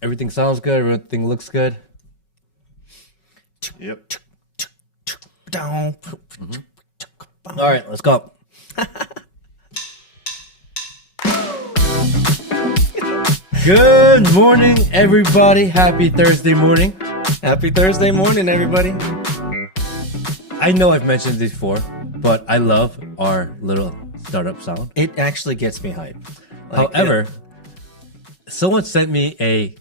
Everything sounds good. Everything looks good. Yep. All right, let's go. Good morning, everybody. Happy Thursday morning. Happy Thursday morning, everybody. I know I've mentioned this before, but I love our little startup sound. It actually gets me hyped. However, someone sent me a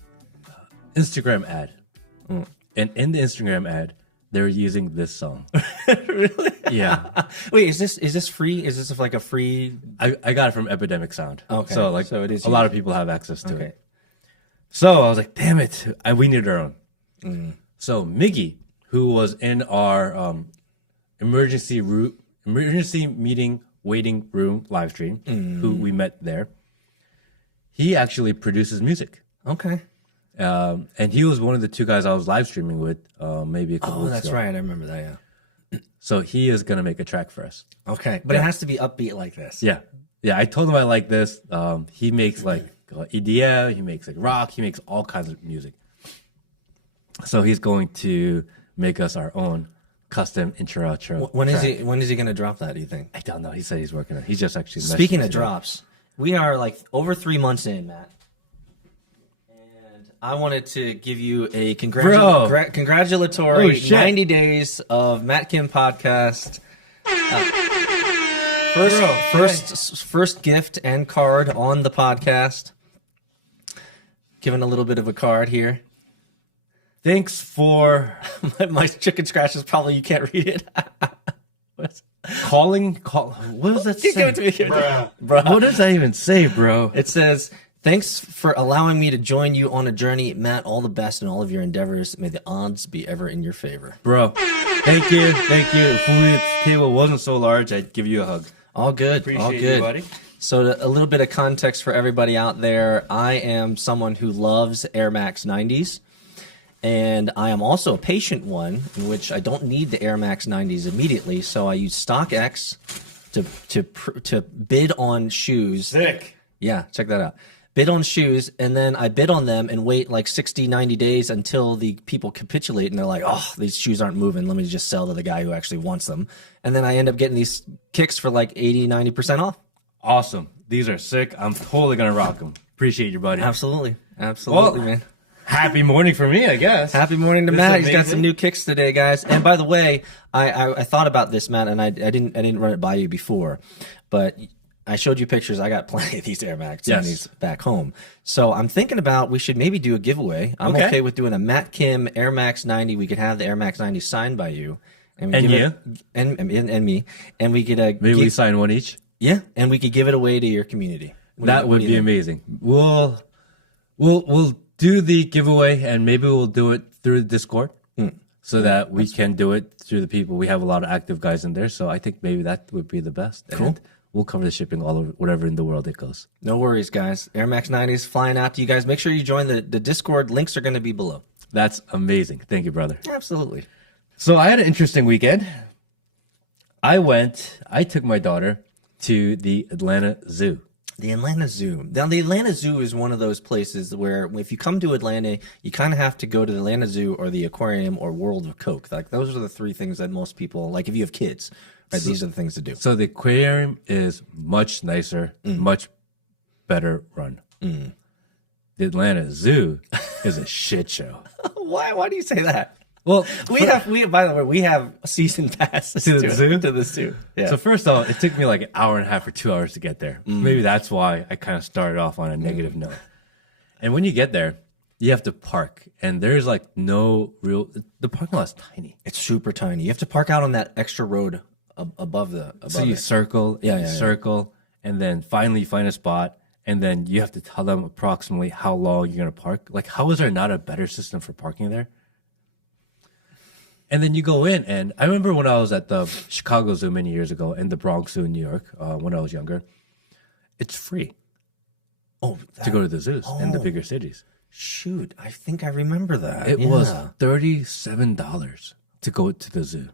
Instagram ad, and in the Instagram ad, they're using this song. Really? Yeah. Wait, is this free? Is this like a free? I got it from Epidemic Sound. Okay. So it is a lot of people have access to Okay. it. So I was like, damn it, we need our own. So Miggy, who was in our emergency meeting waiting room live stream, who we met there, he actually produces music. Okay. And he was one of the two guys I was live streaming with maybe a couple Oh, weeks that's ago. right. I remember that. Yeah. So he is going to make a track for us. Okay, but it has to be upbeat like this. Yeah. Yeah, I told him I like this. He makes like EDM, he makes like rock, he makes all kinds of music. So he's going to make us our own custom intro outro. When is he going to drop that? Do you think? I don't know. He said he's working on it. He's just actually Speaking messaged of today. drops, we are like over 3 months in, Matt. And I wanted to give you a congratulatory Oh, shit. 90 days of Matt Kim podcast. First gift and card on the podcast. Giving a little bit of a card here. Thanks for My chicken scratch is probably, you can't read it. calling. What does that Give say? it to me here. Bruh. Bruh. What does that even say, bro? It says, thanks for allowing me to join you on a journey. Matt, all the best in all of your endeavors. May the odds be ever in your favor. Bro, thank you. Thank you. If the table wasn't so large, I'd give you a hug. All good. Appreciate all you, good. buddy. So a little bit of context for everybody out there. I am someone who loves Air Max 90s. And I am also a patient one in which I don't need the Air Max 90s immediately. So I use StockX to bid on shoes. Sick. Yeah, check that out. Bid on shoes, and then I bid on them and wait like 60, 90 days until the people capitulate, and they're like, oh, these shoes aren't moving. Let me just sell to the guy who actually wants them. And then I end up getting these kicks for like 80, 90% off. Awesome. These are sick. I'm totally going to rock them. Appreciate you, buddy. Absolutely. Absolutely, man. Happy morning for me, I guess. Happy morning to This Matt. is He's got amazing. some new kicks today, guys. And by the way, I thought about this, Matt, and I didn't run it by you before, but I showed you pictures. I got plenty of these Air Max 90s back home. So I'm thinking about we should maybe do a giveaway. I'm okay with doing a Matt Kim Air Max 90. We could have the Air Max 90 signed by you. And you? And me. And we could Maybe we sign one each. yeah, and we could give it away to your community. That would be amazing. We'll do the giveaway, and maybe we'll do it through Discord so that we can do it through the people. We have a lot of active guys in there, so I think maybe that would be the best. Cool. And we'll cover the shipping all over, whatever in the world it goes. No worries, guys. Air Max 90s flying out to you guys. Make sure you join the Discord. Links are going to be below. That's amazing. Thank you, brother. Absolutely. So I had an interesting weekend. I took my daughter to the Atlanta Zoo. The Atlanta Zoo. Now, the Atlanta Zoo is one of those places where if you come to Atlanta, you kind of have to go to the Atlanta Zoo or the aquarium or World of Coke. Like, those are the three things that most people, like if you have kids, right, these are the things to do. So the aquarium is much nicer, much better run. The Atlanta Zoo is a shit show. Why do you say that? Well, By the way, we have season passes To the zoo? To the zoo. Yeah. so first off, it took me like an hour and a half or 2 hours to get there. Maybe that's why I kind of started off on a negative note. And when you get there, you have to park, and there's like no real. The parking lot's tiny. It's super tiny. You have to park out on that extra road above So you it. circle, circle, and then finally you find a spot, and then you have to tell them approximately how long you're gonna park. Like, how is there not a better system for parking there? And then you go in, and I remember when I was at the Chicago Zoo many years ago and the Bronx Zoo in New York when I was younger, it's free to go to the zoos in the bigger cities. Shoot, I think I remember that. It was $37 to go to the zoo.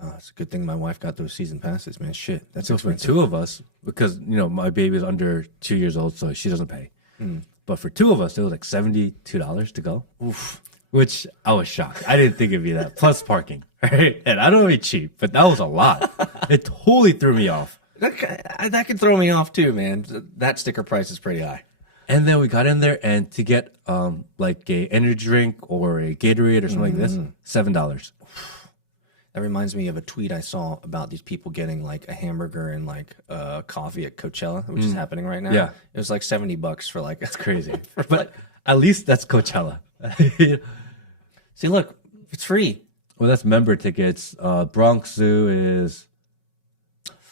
Oh, it's a good thing my wife got those season passes, man. Shit, that's So for expensive. two of us, because my baby is under 2 years old, so she doesn't pay. But for two of us, it was like $72 to go. Oof. Which I was shocked. I didn't think it'd be that. Plus parking, right? And I don't really cheap, but that was a lot. It totally threw me off. That could throw me off too, man. That sticker price is pretty high. And then we got in there, and to get like a energy drink or a Gatorade or something like this, $7. That reminds me of a tweet I saw about these people getting like a hamburger and like coffee at Coachella, which is happening right now. Yeah. It was like $70 for like. That's crazy. But at least that's Coachella. See, look, it's free. Well, that's member tickets. Bronx Zoo is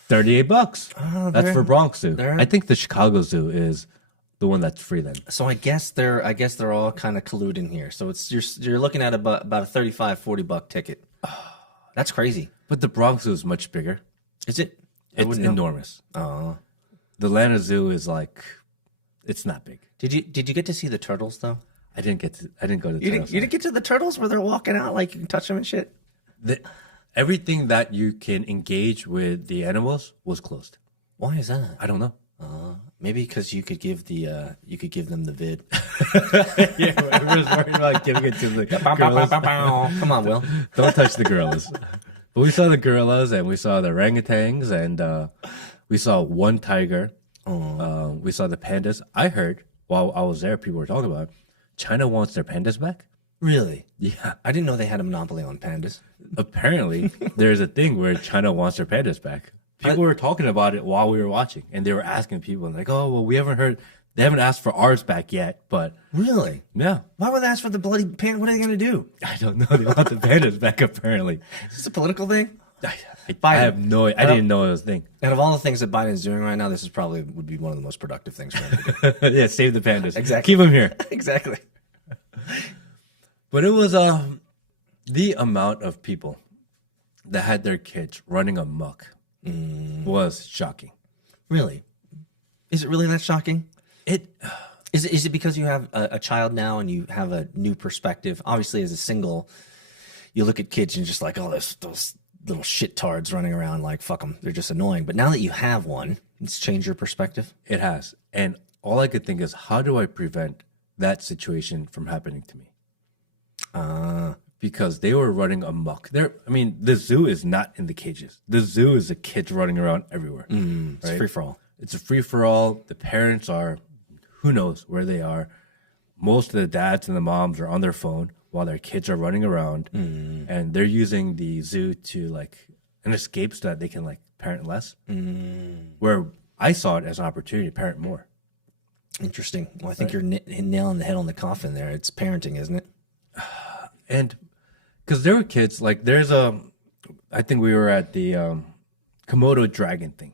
$38. That's for Bronx Zoo. I think the Chicago Zoo is the one that's free then. So I guess they're all kind of colluding here. So it's you're looking at about a $35-$40 ticket. That's crazy. But the Bronx Zoo is much bigger. Is it? It's enormous. Oh. The Atlanta Zoo is like, it's not big. Did you get to see the turtles though? I didn't go to the turtles. You didn't get to the turtles where they're walking out like you can touch them and shit? Everything that you can engage with the animals was closed. Why is that? I don't know. Maybe because you could give them the vid. Yeah, everyone's worried about giving it to the gorillas. Come on, Will. Don't touch the gorillas. But we saw the gorillas and we saw the orangutans and we saw one tiger. We saw the pandas. I heard while I was there, people were talking about China wants their pandas back. Really? Yeah. I didn't know they had a monopoly on pandas. Apparently, there's a thing where China wants their pandas back. People were talking about it while we were watching, and they were asking people like, "Oh, well, we haven't heard. They haven't asked for ours back yet." But really, yeah. Why would they ask for the bloody panda? What are they going to do? I don't know. They want the pandas back. Apparently, is this a political thing? I have no. I didn't know it was a thing. And of all the things that Biden's doing right now, this is probably would be one of the most productive things for him to do. Yeah, save the pandas. Exactly. Keep them here. Exactly. But it was the amount of people that had their kids running amok was shocking. Really? Is it really that shocking? Is it because you have a child now and you have a new perspective? Obviously, as a single, you look at kids and you're just like, oh, those little shit tards running around, like, fuck them. They're just annoying. But now that you have one, it's changed your perspective? It has. And all I could think is, how do I prevent that situation from happening to me? Because they were running amok. The zoo is not in the cages. The zoo is the kids running around everywhere. It's free for all. It's a free for all. The parents are, who knows where they are. Most of the dads and the moms are on their phone while their kids are running around, and they're using the zoo to like an escape so that they can like parent less. Where I saw it as an opportunity to parent more. Interesting. Well, I think you're nailing the head on the coffin there. It's parenting, isn't it? And because there were kids, like I think we were at the Komodo dragon thing,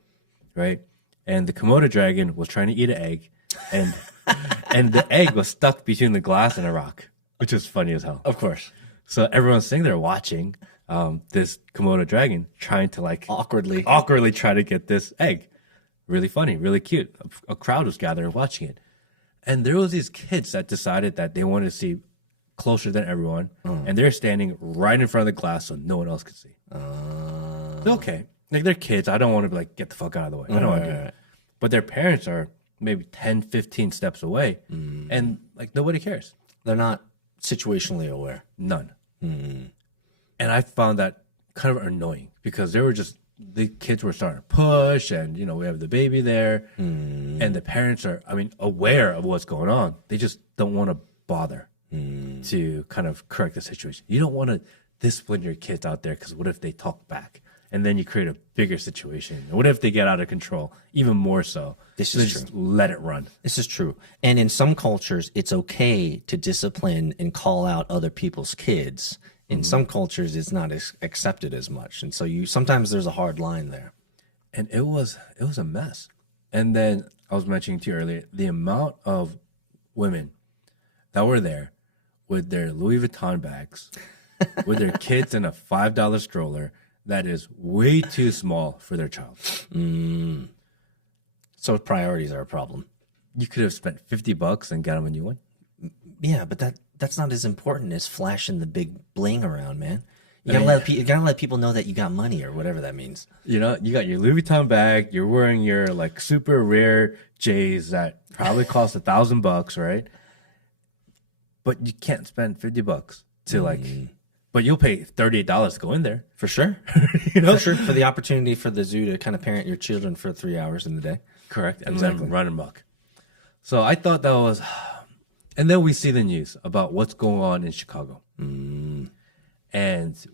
right? And the Komodo dragon was trying to eat an egg, and and the egg was stuck between the glass and a rock, which was funny as hell. Of course. So everyone's sitting there watching this Komodo dragon trying to like awkwardly try to get this egg. Really funny, really cute. A crowd was gathering watching it. And there was these kids that decided that they wanted to see closer than everyone, and they're standing right in front of the glass so no one else could see. Okay, like they're kids. I don't want to be like, get the fuck out of the way. I don't want to do that. But their parents are maybe 10, 15 steps away, and like nobody cares. They're not situationally aware. None. And I found that kind of annoying because the kids were starting to push, and we have the baby there, and the parents are, aware of what's going on. They just don't want to bother to kind of correct the situation. You don't want to discipline your kids out there because what if they talk back? And then you create a bigger situation. What if they get out of control? Even more so. This is true. Just let it run. This is true. And in some cultures, it's okay to discipline and call out other people's kids. In some cultures, it's not accepted as much. And so sometimes there's a hard line there. And it was a mess. And then I was mentioning to you earlier, the amount of women that were there with their Louis Vuitton bags, with their kids in a $5 stroller that is way too small for their child. So priorities are a problem. You could have spent $50 and got them a new one. Yeah, but that's not as important as flashing the big bling around, man. You gotta let people know that you got money or whatever that means. You know, you got your Louis Vuitton bag. You're wearing your like super rare J's that probably cost $1,000, right? But you can't spend $50 to like. But you'll pay $38 to go in there For sure. You know, For sure. For the opportunity for the zoo to kind of parent your children for 3 hours in the day. correct, and then run amok. So I thought that was, and then we see the news about what's going on in Chicago, and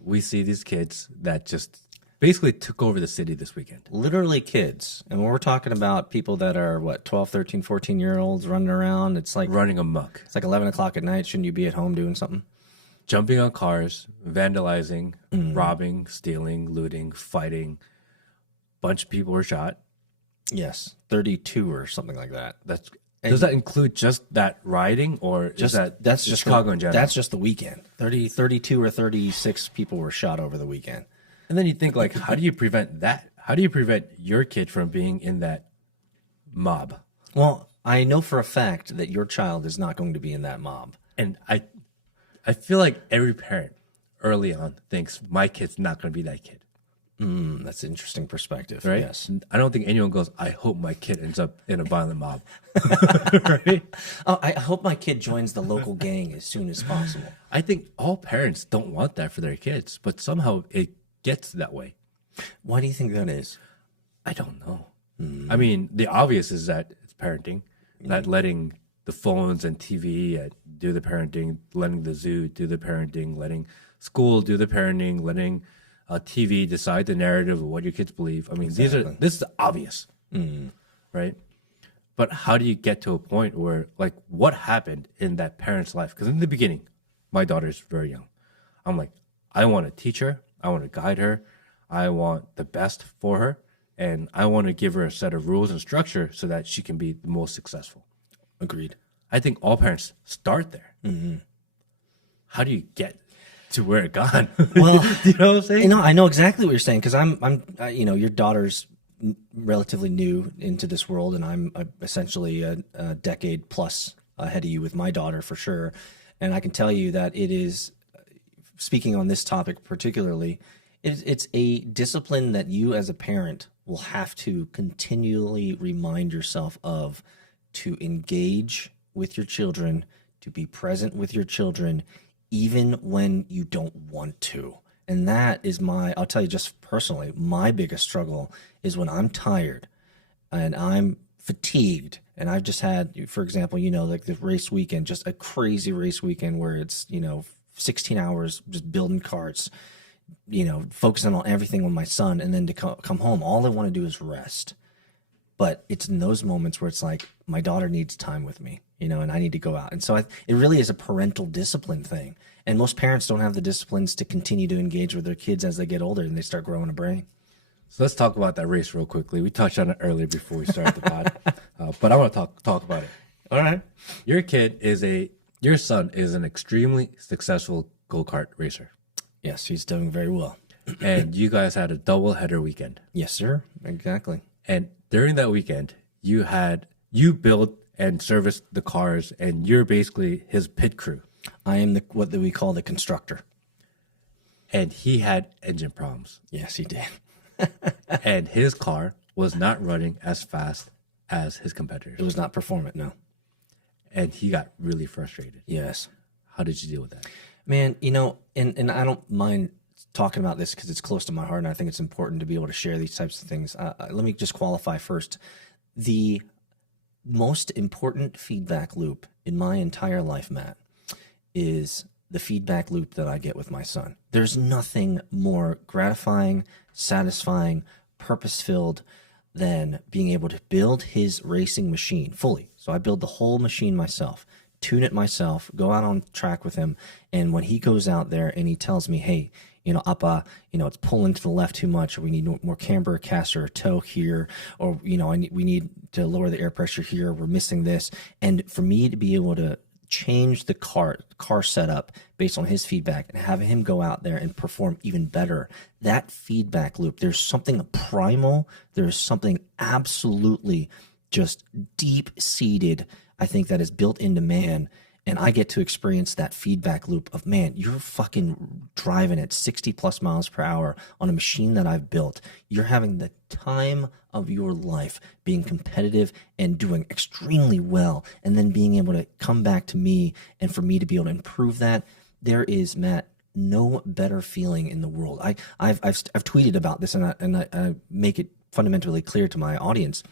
we see these kids that just basically took over the city this weekend. Literally kids. And when we're talking about people that are, what, 12, 13, 14-year-olds running around, it's like Running amok, it's like 11 o'clock at night. Shouldn't you be at home doing something? jumping on cars, vandalizing, robbing, stealing, looting, fighting. Bunch of people were shot. Yes. 32 or something like that. Does that include just that rioting, or is that's just Chicago in general? That's just the weekend. 32 or 36 people were shot over the weekend. And then you think, like, how do you prevent that? How do you prevent your kid from being in that mob? Well, I know for a fact that your child is not going to be in that mob. And I feel like every parent early on thinks my kid's not going to be that kid, That's an interesting perspective. right? Yes. I don't think anyone goes, I hope my kid ends up in a violent mob. Right? Oh, I hope my kid joins the local gang as soon as possible. I think all parents don't want that for their kids, but somehow it gets that way. Why do you think that is? I don't know. I mean, the obvious is that it's parenting, that letting the phones and TV do the parenting, letting the zoo do the parenting, letting school do the parenting, letting TV decide the narrative of what your kids believe. I mean, this is obvious, right? But how do you get to a point where, like, what happened in that parent's life? Because in the beginning, my daughter's very young. I'm like, I want to teach her, I want to guide her, I want the best for her, and I want to give her a set of rules and structure so that she can be the most successful. Agreed. I think all parents start there. How do you get to where it got? Well, you know what I'm saying? I know exactly what you're saying because I'm your daughter's relatively new into this world, and I'm essentially a decade plus ahead of you with my daughter for sure. And I can tell you that it is, speaking on this topic particularly, it's a discipline that you as a parent will have to continually remind yourself of, to engage with your children, to be present with your children, even when you don't want to. And that is I'll tell you just personally, my biggest struggle is when I'm tired and I'm fatigued and I've just had, for example, like the race weekend, just a crazy race weekend where it's, 16 hours just building carts, focusing on everything with my son, and then to come home, all I want to do is rest. But it's in those moments where it's like, my daughter needs time with me, and I need to go out. And so it really is a parental discipline thing. And most parents don't have the disciplines to continue to engage with their kids as they get older and they start growing a brain. So let's talk about that race real quickly. We touched on it earlier before we started the pod, but I want to talk about it. All right. Your son is an extremely successful go-kart racer. Yes, he's doing very well. And you guys had a double-header weekend. Yes, sir. Exactly. And during that weekend, you built and serviced the cars, and you're basically his pit crew. I am what we call the constructor. And he had engine problems. Yes, he did. And his car was not running as fast as his competitors. It was not performant, no. And he got really frustrated. Yes. How did you deal with that? Man, and I don't mind talking about this because it's close to my heart, and I think it's important to be able to share these types of things. Let me just qualify first. The most important feedback loop in my entire life, Matt, is the feedback loop that I get with my son. There's nothing more gratifying, satisfying, purpose-filled than being able to build his racing machine fully. So I build the whole machine myself, tune it myself, go out on track with him. And when he goes out there and he tells me, hey, Appa, it's pulling to the left too much, or we need more camber, caster, or toe here, or, we need to lower the air pressure here, we're missing this. And for me to be able to change the car setup based on his feedback and have him go out there and perform even better, that feedback loop, there's something primal, there's something absolutely just deep-seated, I think, that is built into man. And I get to experience that feedback loop of, man, you're fucking driving at 60 plus miles per hour on a machine that I've built. You're having the time of your life, being competitive and doing extremely well. And then being able to come back to me and for me to be able to improve that. There is, Matt, no better feeling in the world. I've tweeted about this, and I make it fundamentally clear to my audience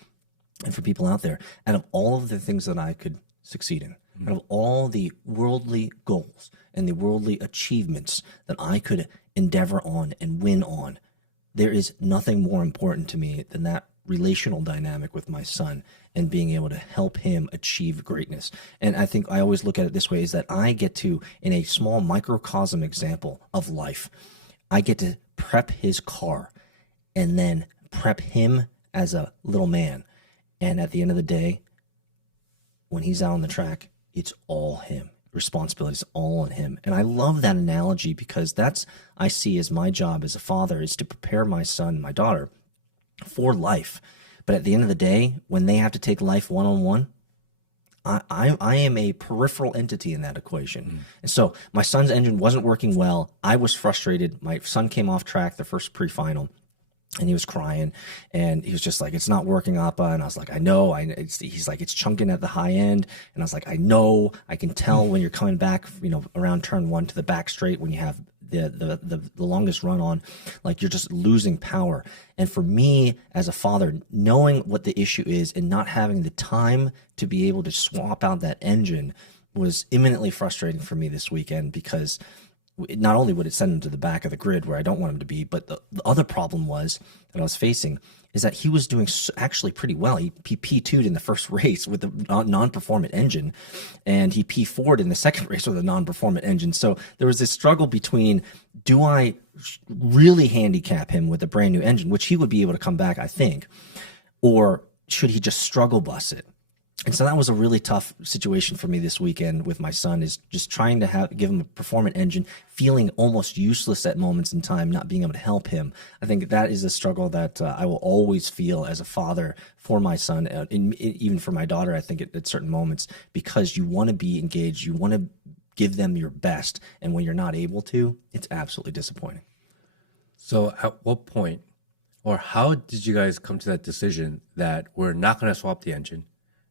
and for people out there. Out of all of the things that I could succeed in, out of all the worldly goals and the worldly achievements that I could endeavor on and win on, there is nothing more important to me than that relational dynamic with my son and being able to help him achieve greatness. And I think I always look at it this way, is that I get to, in a small microcosm example of life, I get to prep his car and then prep him as a little man. And at the end of the day, when he's out on the track, it's all him. Responsibility is all on him. And I love that analogy because that's, I see as my job as a father, is to prepare my son, my daughter for life. But at the end of the day, when they have to take life one-on-one, I am a peripheral entity in that equation. And so my son's engine wasn't working well. I was frustrated. My son came off track the first pre-final, and he was crying, and he was just like, it's not working, Appa. And I was like, I know. He's like, it's chunking at the high end. And I was like, I know. I can tell when you're coming back, around turn 1 to the back straight, when you have the longest run on, like, you're just losing power. And for me as a father, knowing what the issue is and not having the time to be able to swap out that engine was imminently frustrating for me this weekend, because not only would it send him to the back of the grid where I don't want him to be, but the other problem was that I was facing is that he was doing actually pretty well. He P2'd in the first race with a non-performant engine, and he P4'd in the second race with a non-performant engine. So there was this struggle between, do I really handicap him with a brand new engine, which he would be able to come back, I think, or should he just struggle bus it? And so that was a really tough situation for me this weekend with my son, is just trying to give him a performant engine, feeling almost useless at moments in time, not being able to help him. I think that is a struggle that I will always feel as a father for my son, even for my daughter, I think at certain moments, because you want to be engaged, you want to give them your best, and when you're not able to, it's absolutely disappointing. So at what point, or how did you guys come to that decision that we're not going to swap the engine,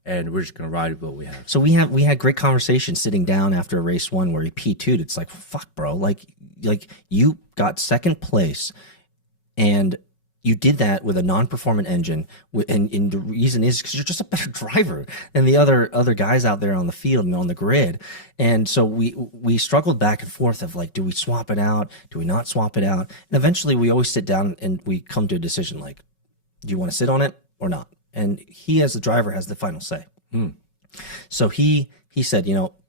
and we're just going to ride with what we have? So we had great conversations sitting down after race 1 where he P2'd. It's like, fuck, bro. Like you got second place, and you did that with a non-performant engine. And the reason is because you're just a better driver than the other guys out there on the field and on the grid. And so we struggled back and forth of, like, do we swap it out? Do we not swap it out? And eventually we always sit down and we come to a decision, like, do you want to sit on it or not? And he, as the driver, has the final say. So he said,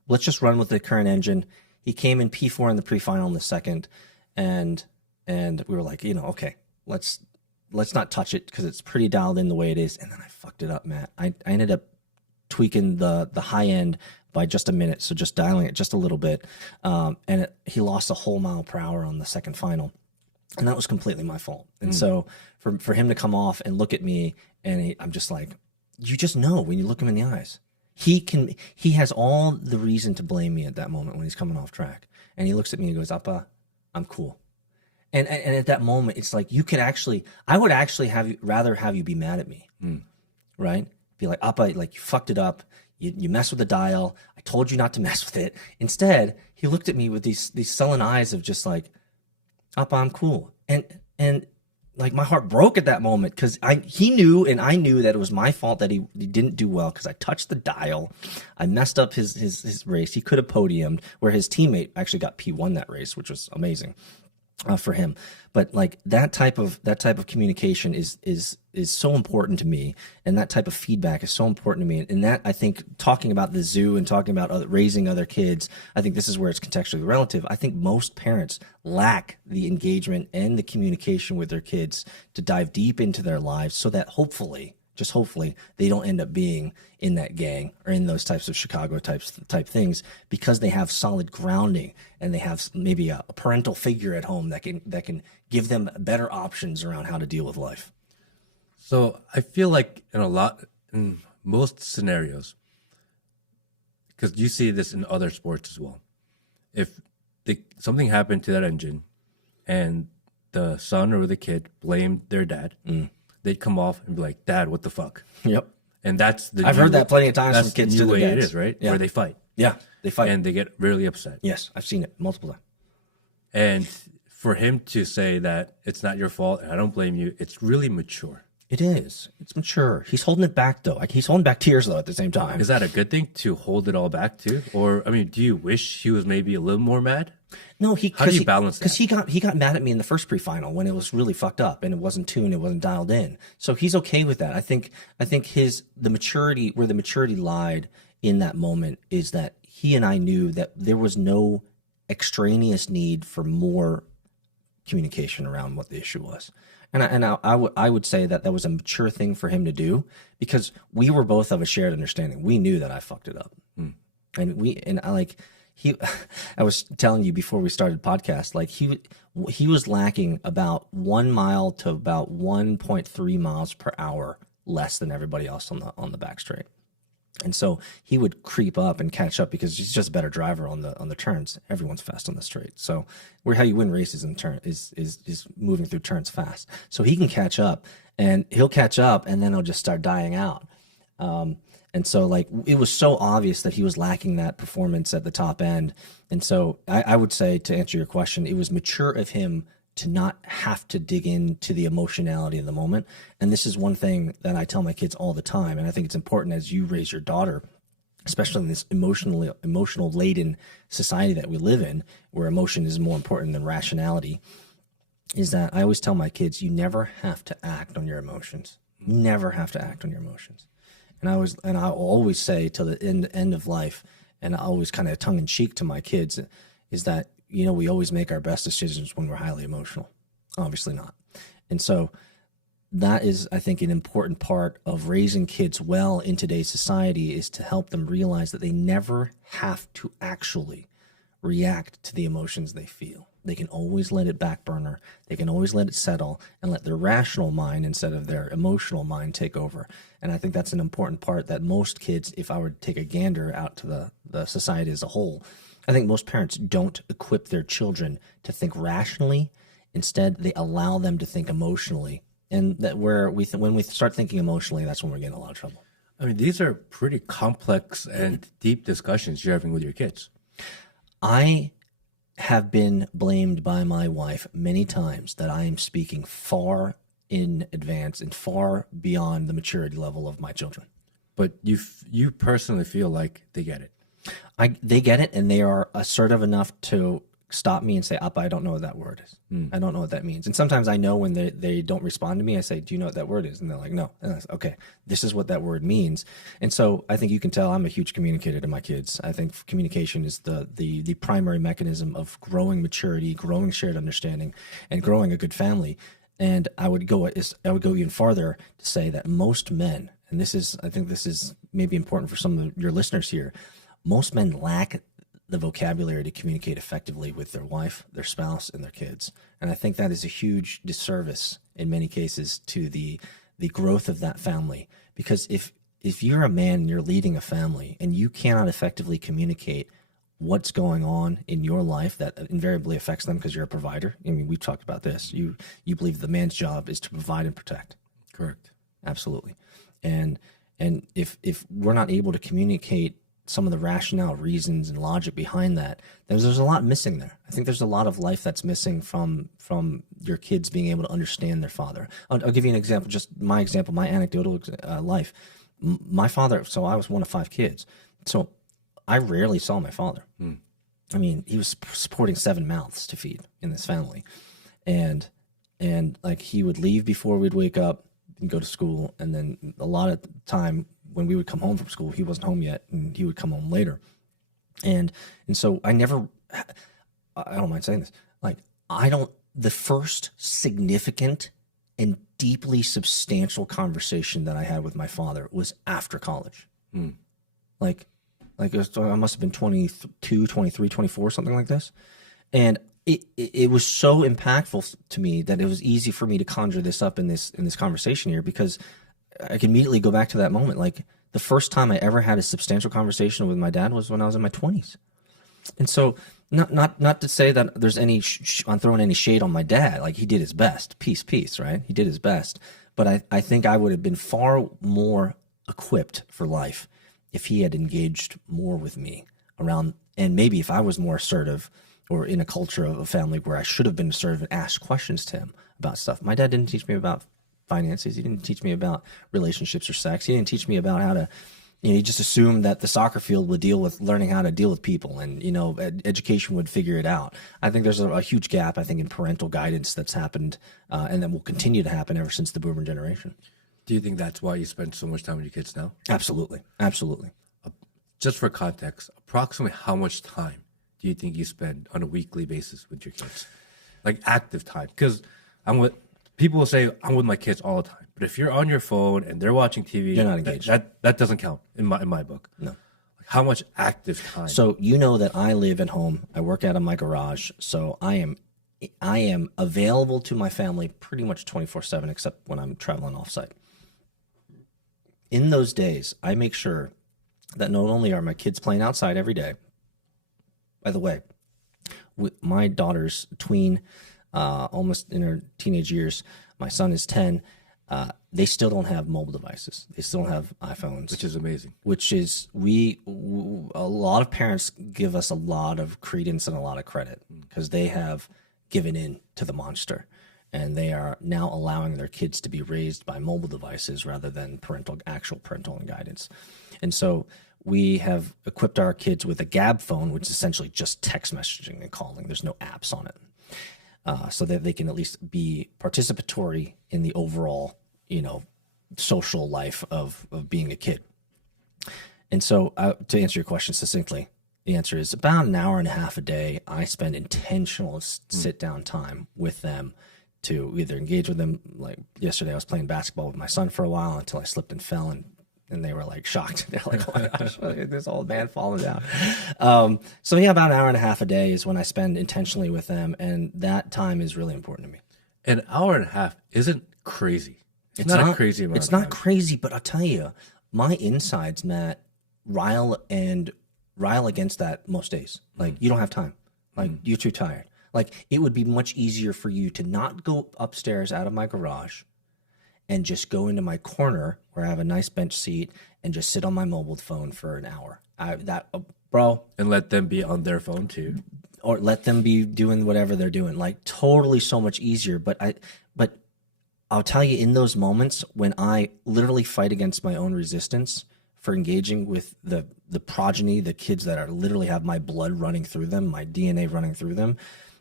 let's just run with the current engine. He came in P4 in the pre-final in the second, and we were like, okay, let's not touch it because it's pretty dialed in the way it is. And then I fucked it up, Matt. I ended up tweaking the high end by just a minute, so just dialing it just a little bit, and he lost a whole mile per hour on the second final. And that was completely my fault. And so for him to come off and look at me, and I'm just like, you just know when you look him in the eyes. He has all the reason to blame me at that moment when he's coming off track. And he looks at me and goes, Appa, I'm cool. And at that moment, it's like, I would actually rather have you be mad at me, right? Be like, Appa, like, you fucked it up. You messed with the dial. I told you not to mess with it. Instead, he looked at me with these sullen eyes of just like, Appa, I'm cool. And like, my heart broke at that moment, because he knew and I knew that it was my fault that he didn't do well, because I touched the dial. I messed up his race. He could have podiumed, where his teammate actually got P1 that race, which was amazing for him. But like, that type of communication is so important to me, and that type of feedback is so important to me. And that, I think, talking about the zoo and talking about raising other kids, I think this is where it's contextually relative. I think most parents lack the engagement and the communication with their kids to dive deep into their lives, so that hopefully, just hopefully, they don't end up being in that gang or in those types of Chicago type things, because they have solid grounding and they have maybe a parental figure at home that can give them better options around how to deal with life. So I feel like in most scenarios, because you see this in other sports as well. If something happened to that engine and the son or the kid blamed their dad, they'd come off and be like, "Dad, what the fuck?" Yep. And that's I've heard that plenty of times from kids the to way their it dads. is, right? Yeah. Where they fight. Yeah, they fight. And they get really upset. Yes, I've seen it multiple times. And for him to say that it's not your fault and I don't blame you, it's really mature. It is. It's mature. He's holding it back, though. Like, he's holding back tears, though, at the same time. Is that a good thing to hold it all back too? Or, I mean, do you wish he was maybe a little more mad? No, How do you balance that? Because he got mad at me in the first pre-final when it was really fucked up and it wasn't tuned, it wasn't dialed in. So he's okay with that. I think the maturity lied in that moment is that he and I knew that there was no extraneous need for more communication around what the issue was. And I would say that was a mature thing for him to do because we were both of a shared understanding. We knew that I fucked it up. I was telling you before we started podcast, like he was lacking about 1 mile to about 1.3 miles per hour less than everybody else on the back straight. And so he would creep up and catch up because he's just a better driver on the turns. Everyone's fast on the straight. So how you win races in turn is moving through turns fast. So he can catch up and he'll catch up and then he'll just start dying out. And so like it was so obvious that he was lacking that performance at the top end. And so I would say, to answer your question, it was mature of him to not have to dig into the emotionality of the moment. And this is one thing that I tell my kids all the time. And I think it's important as you raise your daughter, especially in this emotional laden society that we live in, where emotion is more important than rationality, is that I always tell my kids, you never have to act on your emotions. Never have to act on your emotions. And I'll always say till the end of life, and I always kind of tongue in cheek to my kids, is that, you know, we always make our best decisions when we're highly emotional. Obviously not. And so that is, I think, an important part of raising kids well in today's society, is to help them realize that they never have to actually react to the emotions they feel. They can always let it back burner. They can always let it settle and let their rational mind instead of their emotional mind take over. And I think that's an important part that most kids, if I were to take a gander out to the society as a whole, I think most parents don't equip their children to think rationally. Instead, they allow them to think emotionally. And that when we start thinking emotionally, that's when we're getting in a lot of trouble. I mean, these are pretty complex and deep discussions you're having with your kids. I have been blamed by my wife many times that I am speaking far in advance and far beyond the maturity level of my children. But you personally feel like they get it. They get it, and they are assertive enough to stop me and say, Appa, I don't know what that word is. I don't know what that means. And sometimes I know when they don't respond to me, I say, do you know what that word is? And they're like, no. And I say, okay, this is what that word means. And so I think you can tell I'm a huge communicator to my kids. I think communication is the primary mechanism of growing maturity, growing shared understanding, and growing a good family. And I would go even farther to say that most men, and I think this is maybe important for some of your listeners here, most men lack the vocabulary to communicate effectively with their wife, their spouse, and their kids. And I think that is a huge disservice in many cases to the growth of that family. Because if you're a man and you're leading a family and you cannot effectively communicate what's going on in your life that invariably affects them because you're a provider. I mean, we've talked about this. You believe the man's job is to provide and protect. Correct. Absolutely. And if we're not able to communicate some of the rationale, reasons, and logic behind that, there's a lot missing there. I think there's a lot of life that's missing from your kids being able to understand their father. I'll give you an example, just my example, my anecdotal life. My father, so I was one of 5 kids. So I rarely saw my father. I mean, he was supporting 7 mouths to feed in this family. And like he would leave before we'd wake up and go to school. And then a lot of the time when we would come home from school, he wasn't home yet and he would come home later. And so I don't mind saying this, like the first significant and deeply substantial conversation that I had with my father was after college. Like I must have been 22, 23, 24, something like this. And it was so impactful to me that it was easy for me to conjure this up in this conversation here, because I can immediately go back to that moment. Like The first time I ever had a substantial conversation with my dad was when I was in my 20s. And so, not to say that there's any I'm throwing any shade on my dad. Like, he did his best. Peace, right? He did his best. But I think I would have been far more equipped for life if he had engaged more with me around, and maybe if I was more assertive, or in a culture of a family where I should have been assertive and asked questions to him about stuff. My dad didn't teach me about finances. He didn't teach me about relationships or sex. He didn't teach me about how to, he just assumed that the soccer field would deal with learning how to deal with people, and, education would figure it out. I think there's a huge gap, I think, in parental guidance that's happened, and that will continue to happen ever since the boomer generation. Do you think that's why you spend so much time with your kids now? Absolutely. Absolutely. Just for context, approximately how much time do you think you spend on a weekly basis with your kids? Like, active time? Because people will say, I'm with my kids all the time. But if you're on your phone and they're watching TV, you're not engaged. That doesn't count in my book. No. Like, how much active time? So that I live at home. I work out of my garage. So I am available to my family pretty much 24/7, except when I'm traveling offsite. In those days, I make sure that not only are my kids playing outside every day. By the way, my daughter's tween, almost in her teenage years. My son is 10. They still don't have mobile devices. They still don't have iPhones, which is amazing. Which is a lot of parents give us a lot of credence and a lot of credit because they have given in to the monster, and they are now allowing their kids to be raised by mobile devices rather than actual parental guidance. And so we have equipped our kids with a Gab phone, which is essentially just text messaging and calling. There's no apps on it, so that they can at least be participatory in the overall, social life of being a kid. And so, to answer your question succinctly, the answer is about an hour and a half a day. I spend intentional sit-down time with them to either engage with them. Like yesterday, I was playing basketball with my son for a while until I slipped and fell, and they were like shocked. They're like, "Oh my gosh, this old man falling down." So yeah, about an hour and a half a day is when I spend intentionally with them, and that time is really important to me. An hour and a half isn't crazy. It's not a crazy amount. It's not crazy, but I'll tell you, my insides, Matt, rile against that most days. Like, you don't have time. Like, you're too tired. Like, it would be much easier for you to not go upstairs out of my garage and just go into my corner where I have a nice bench seat and just sit on my mobile phone for an hour. Bro. And let them be on their phone too. Or let them be doing whatever they're doing. Like, totally so much easier. But I'll tell you, in those moments when I literally fight against my own resistance for engaging with the progeny, the kids that literally have my blood running through them, my DNA running through them,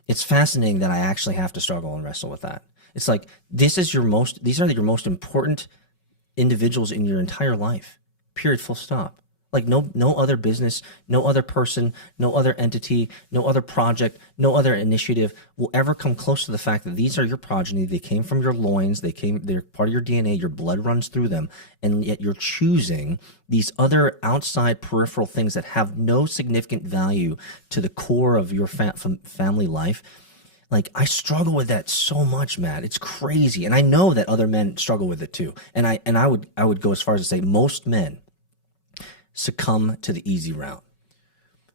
it's fascinating that I actually have to struggle and wrestle with that. It's like, these are your most important individuals in your entire life. Period. Full stop. Like, no other business, no other person, no other entity, no other project, no other initiative will ever come close to the fact that these are your progeny. They came from your loins. They're part of your DNA. Your blood runs through them. And yet you're choosing these other outside peripheral things that have no significant value to the core of your family life. Like, I struggle with that so much, Matt. It's crazy. And I know that other men struggle with it too. And I would go as far as to say most men succumb to the easy route.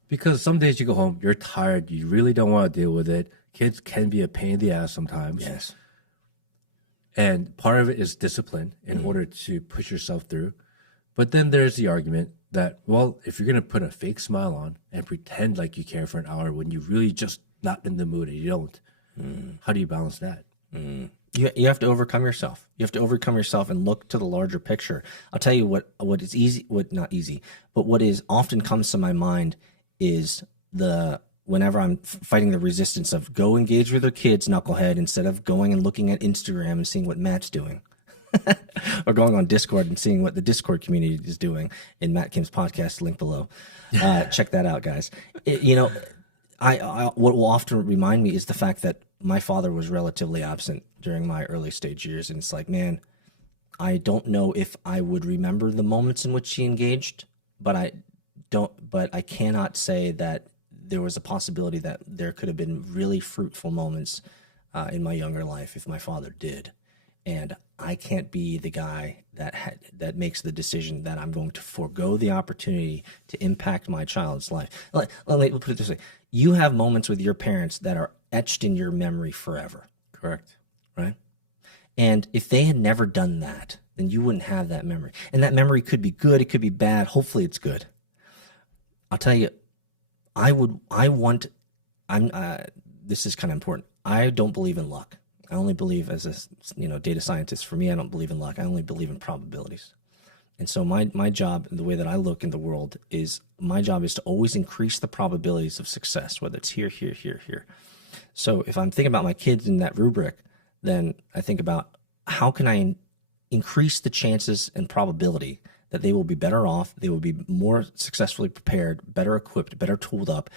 Because some days you go home, you're tired, you really don't want to deal with it. Kids can be a pain in the ass sometimes. Yes. And part of it is discipline in order to push yourself through. But then there's the argument that, well, if you're going to put a fake smile on and pretend like you care for an hour when you really just not in the mood and you don't, how do you balance that? You have to overcome yourself. You have to overcome yourself and look to the larger picture. I'll tell you what is easy, not easy, but what is often comes to my mind is whenever I'm fighting the resistance of go engage with their kids, knucklehead, instead of going and looking at Instagram and seeing what Matt's doing. Or going on Discord and seeing what the Discord community is doing in Matt Kim's podcast, link below. Check that out, guys. What will often remind me is the fact that my father was relatively absent during my early stage years. And it's like, man, I don't know if I would remember the moments in which he engaged, but I cannot say that there was a possibility that there could have been really fruitful moments in my younger life if my father did. and I can't be the guy that makes the decision that I'm going to forego the opportunity to impact my child's life. Let me put it this way. You have moments with your parents that are etched in your memory forever. Correct. Right? And if they had never done that, then you wouldn't have that memory. And that memory could be good, it could be bad. Hopefully it's good. I'll tell you, this is kind of important. I don't believe in luck. I only believe as a data scientist. For me, I don't believe in luck. I only believe in probabilities. And so my job, the way that I look in the world is, my job is to always increase the probabilities of success, whether it's here, here, here, here. So if I'm thinking about my kids in that rubric, then I think about how can I increase the chances and probability that they will be better off, they will be more successfully prepared, better equipped, better tooled up.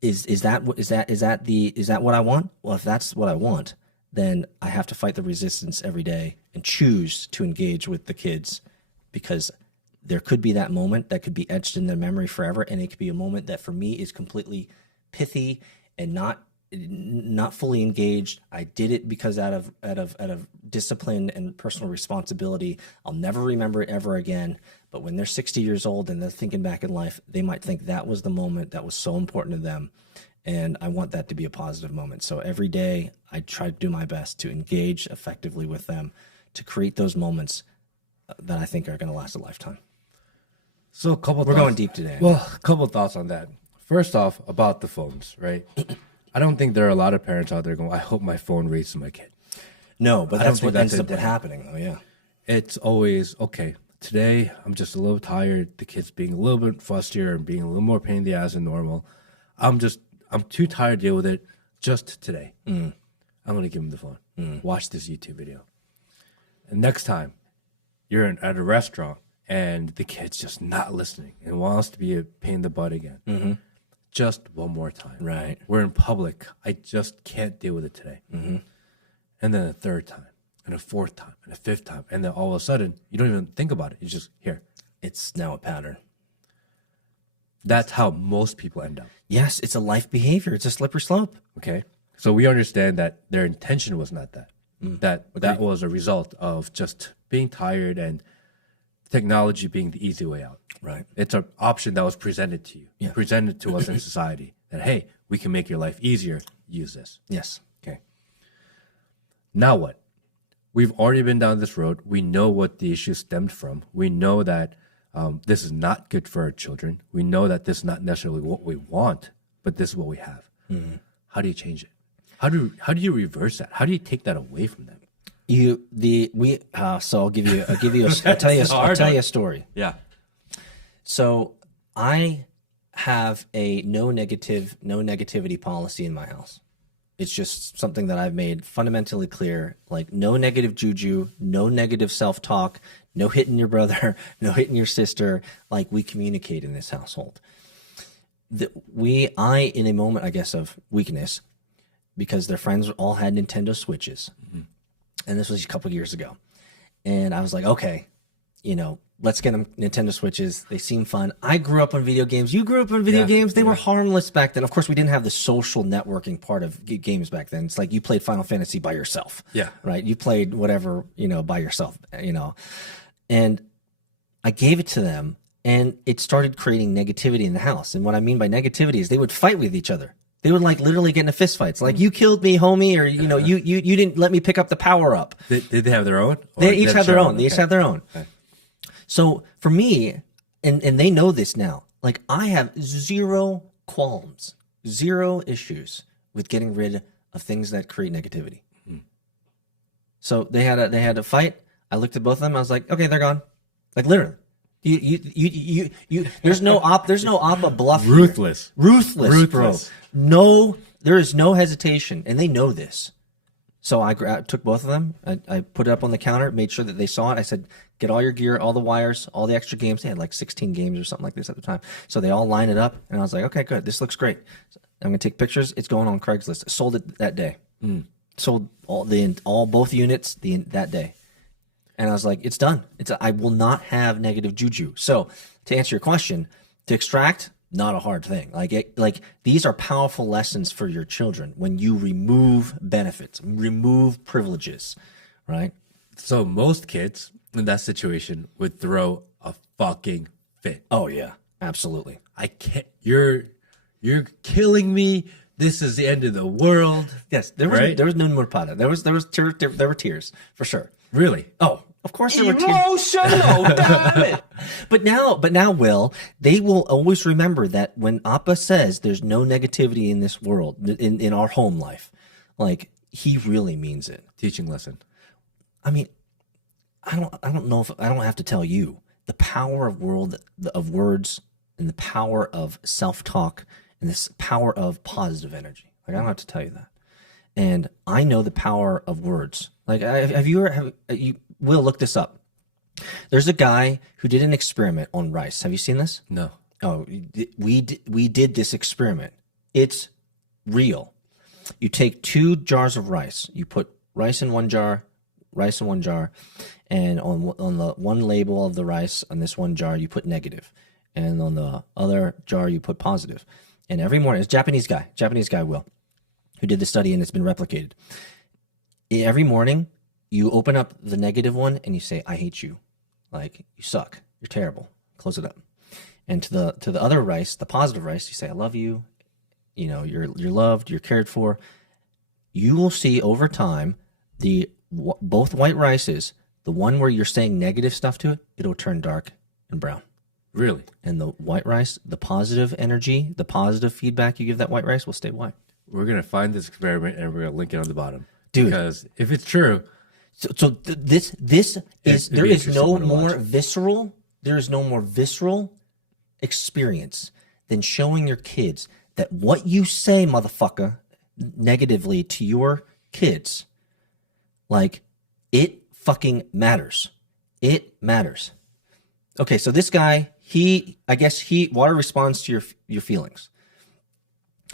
Is that what I want? Well, if that's what I want, then I have to fight the resistance every day and choose to engage with the kids, because there could be that moment that could be etched in their memory forever, and it could be a moment that for me is completely pithy and not fully engaged. I did it because out of discipline and personal responsibility. I'll never remember it ever again. But when they're 60 years old and they're thinking back in life, they might think that was the moment that was so important to them. And I want that to be a positive moment. So every day I try to do my best to engage effectively with them, to create those moments that I think are going to last a lifetime. So we're going deep today. Well, a couple of thoughts on that. First off, about the phones, right? I don't think there are a lot of parents out there going, I hope my phone raises my kid. No, but that's what ends up happening. Oh, yeah. It's always, okay, today I'm just a little tired. The kid's being a little bit fustier and being a little more pain in the ass than normal. I'm too tired to deal with it just today. I'm going to give him the phone. Watch this YouTube video. And next time you're at a restaurant and the kid's just not listening and wants to be a pain in the butt again. Just one more time. Right. We're in public. I just can't deal with it today. And then a third time, and a fourth time, and a fifth time. And then all of a sudden, you don't even think about it. You just, here. It's now a pattern. That's how most people end up. Yes, it's a life behavior. It's a slippery slope. Okay. So we understand that their intention was not that. That was a result of just being tired and technology being the easy way out. Right. It's an option that was presented to you, presented to us in society, that, hey, we can make your life easier. Use this. Yes. Okay. Now what? We've already been down this road. We know what the issue stemmed from. We know that this is not good for our children. We know that this is not necessarily what we want, but this is what we have. How do you change it? How do you reverse that? How do you take that away from them? So I'll tell you a story. Yeah. So I have a no negativity policy in my house. It's just something that I've made fundamentally clear, like no negative juju, no negative self-talk, no hitting your brother, no hitting your sister. Like, we communicate in this household. I, in a moment, I guess, of weakness, because their friends all had Nintendo Switches. And this was a couple years ago. And I was like, okay, let's get them Nintendo Switches. They seem fun. I grew up on video games. You grew up on video games. They were harmless back then. Of course, we didn't have the social networking part of games back then. It's like you played Final Fantasy by yourself. Yeah. Right? You played whatever, by yourself, And I gave it to them, and it started creating negativity in the house. And what I mean by negativity is they would fight with each other. They would literally get into fistfights. Like, you killed me, homie, or you didn't let me pick up the power up. Did they have their own? They each have their own. They each have their own. Okay. So for me, and they know this now, like, I have zero qualms, zero issues with getting rid of things that create negativity. So they had a fight. I looked at both of them. I was like, okay, they're gone. Like, literally. There's no oppa bluff. Ruthless, bro. No, there is no hesitation, and they know this. So I took both of them. I put it up on the counter, made sure that they saw it. I said, get all your gear, all the wires, all the extra games. They had like 16 games or something like this at the time. So they all line it up, and I was like, okay, good. This looks great. I'm gonna take pictures. It's going on Craigslist. I sold it that day. Sold both units that day. And I was like, it's done. I will not have negative juju. So to answer your question, to extract, not a hard thing. Like these are powerful lessons for your children when you remove benefits, remove privileges, right? So most kids in that situation would throw a fucking fit. Oh yeah, absolutely. I can't. You're killing me. This is the end of the world. Yes, there was no more pada. There were tears for sure. Really? Oh, of course there were tears. Emotional, damn it. But now, Will, they will always remember that when Appa says there's no negativity in this world, in our home life, like he really means it. Teaching lesson. I mean, I don't know if I don't have to tell you the power of words and the power of self-talk and this power of positive energy. Like I don't have to tell you that. And I know the power of words. Like you will look this up. There's a guy who did an experiment on rice. Have you seen this? No. Oh, we did this experiment. It's real. You take 2 jars of rice. You put rice in one jar, and on the one label of the rice on this one jar you put negative, and on the other jar you put positive. And every morning, it's Japanese guy Will, who did the study, and it's been replicated. Every morning, you open up the negative one and you say, "I hate you," like you suck, you're terrible. Close it up. And to the other rice, the positive rice, you say, "I love you. You know, you're loved, you're cared for." You will see over time both white rices, the one where you're saying negative stuff to it, it'll turn dark and brown. Really? And the white rice, the positive energy, the positive feedback you give that white rice will stay white. We're going to find this experiment and we're going to link it on the bottom. Dude. Because if it's true. There is no more visceral experience than showing your kids that what you say, motherfucker, negatively to your kids, like, it fucking matters. It matters. Okay, so this guy, water responds to your feelings.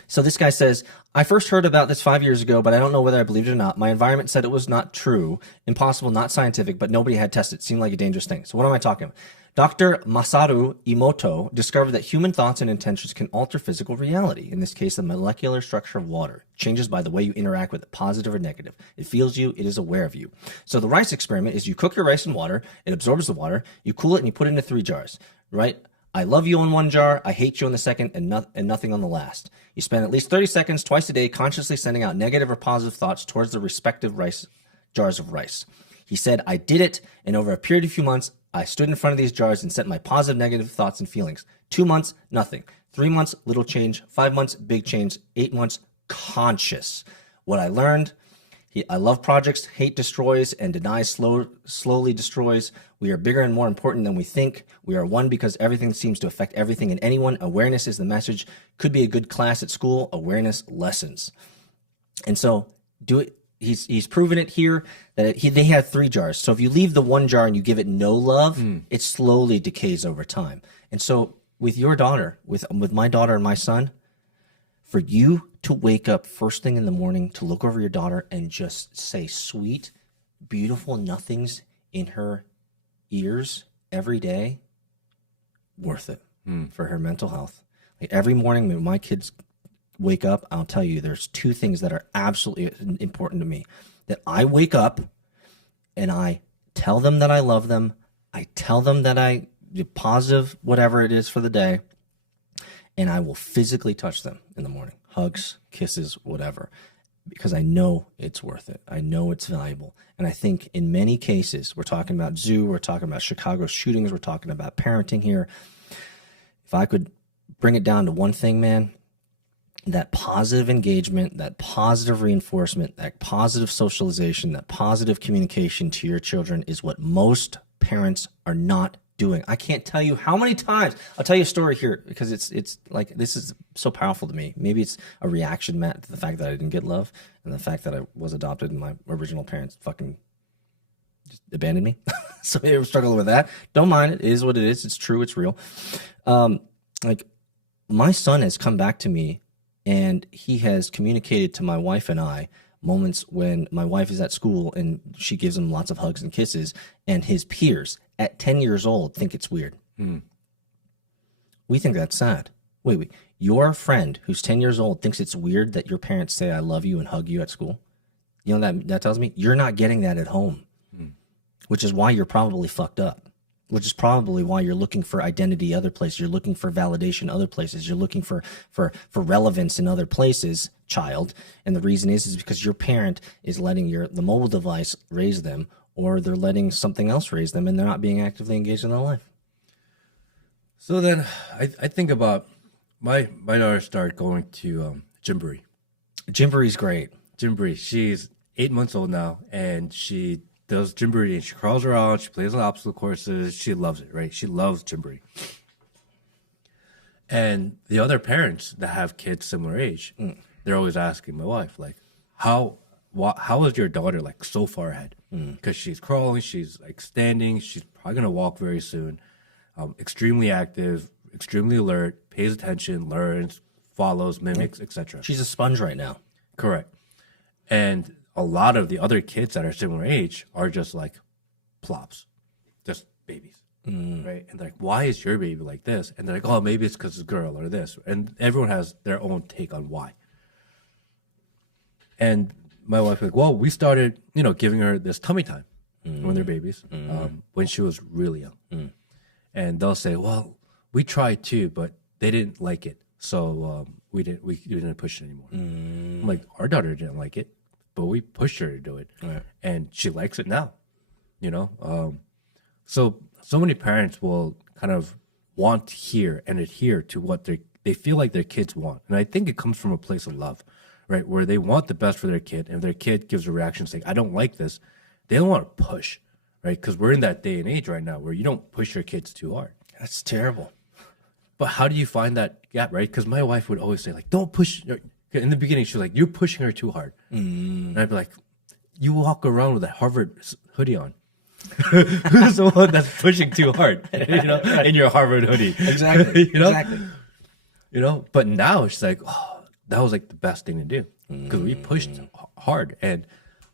So this guy says, "I first heard about this 5 years ago, but I don't know whether I believed it or not. My environment said it was not true, impossible, not scientific, but nobody had tested. It seemed like a dangerous thing." So what am I talking about? Dr. Masaru Emoto discovered that human thoughts and intentions can alter physical reality. In this case, the molecular structure of water changes by the way you interact with it, positive or negative. It feels you, it is aware of you. So the rice experiment is you cook your rice in water, it absorbs the water, you cool it, and you put it into 3 jars, right? I love you on one jar, I hate you on the second, and nothing on the last. You spend at least 30 seconds twice a day consciously sending out negative or positive thoughts towards the respective jars of rice. He said, "I did it, and over a period of few months, I stood in front of these jars and sent my positive, negative thoughts and feelings. 2 months, nothing. 3 months, little change. 5 months, big change. 8 months, conscious. What I learned, I love projects, hate destroys, and denies slowly destroys. We are bigger and more important than we think. We are one because everything seems to affect everything and anyone. Awareness is the message. Could be a good class at school. Awareness lessons." And so do it. He's proven it here that they have 3 jars. So if you leave the one jar and you give it no love, it slowly decays over time. And so with your daughter, with my daughter and my son, for you to wake up first thing in the morning to look over your daughter and just say sweet, beautiful nothings in her ears every day, worth it for her mental health. Like every morning when my kids wake up, I'll tell you there's 2 things that are absolutely important to me. That I wake up and I tell them that I love them. I tell them that I positive whatever it is for the day, and I will physically touch them in the morning. Hugs, kisses, whatever, because I know it's worth it. I know it's valuable. And I think in many cases, we're talking about zoo, we're talking about Chicago shootings, we're talking about parenting here. If I could bring it down to one thing, man, that positive engagement, that positive reinforcement, that positive socialization, that positive communication to your children is what most parents are not doing. I can't tell you how many times. I'll tell you a story here because it's like, this is so powerful to me. Maybe it's a reaction, Matt, to the fact that I didn't get love and the fact that I was adopted and my original parents fucking just abandoned me. So they were struggling with that. Don't mind it. It is what it is. It's true. It's real. Like my son has come back to me and he has communicated to my wife and I moments when my wife is at school and she gives him lots of hugs and kisses, and his peers at 10 years old think it's weird. We think that's sad. Wait. Your friend who's 10 years old thinks it's weird that your parents say I love you and hug you at school? You know that tells me you're not getting that at home, which is why you're probably fucked up. Which is probably why you're looking for identity other places. You're looking for validation other places. You're looking for relevance in other places, child. And the reason is because your parent is letting the mobile device raise them, or they're letting something else raise them, and they're not being actively engaged in their life. So then I think about my daughter started going to Gymboree. Gymboree's great. Gymboree. She's 8 months old now, and she does Gymboree, and she crawls around, she plays on obstacle courses, she loves it, right? She loves Gymboree. And the other parents that have kids similar age, they're always asking my wife, like, how is your daughter like so far ahead? Because she's crawling, she's like standing, she's probably gonna walk very soon. Extremely active, extremely alert, pays attention, learns, follows, mimics, etc. She's a sponge right now. Correct. And a lot of the other kids that are similar age are just like plops, just babies, right? And they're like, why is your baby like this? And they're like, oh, maybe it's because it's a girl or this. And everyone has their own take on why. And my wife was like, well, we started, giving her this tummy time when they're babies, when she was really young. And they'll say, well, we tried too, but they didn't like it. So we didn't push it anymore. I'm like, our daughter didn't like it, but we pushed her to do it, right. And she likes it now, So many parents will kind of want to hear and adhere to what they feel like their kids want, and I think it comes from a place of love, right, where they want the best for their kid, and if their kid gives a reaction saying, "I don't like this," they don't want to push, right? Because we're in that day and age right now where you don't push your kids too hard. That's terrible. But how do you find that gap, right? Because my wife would always say, like, don't push. In the beginning, she was like, you're pushing her too hard. And I'd be like, you walk around with a Harvard hoodie on. Who's the one that's pushing too hard, in your Harvard hoodie? Exactly. Exactly. But now she's like, oh, that was like the best thing to do because we pushed hard. And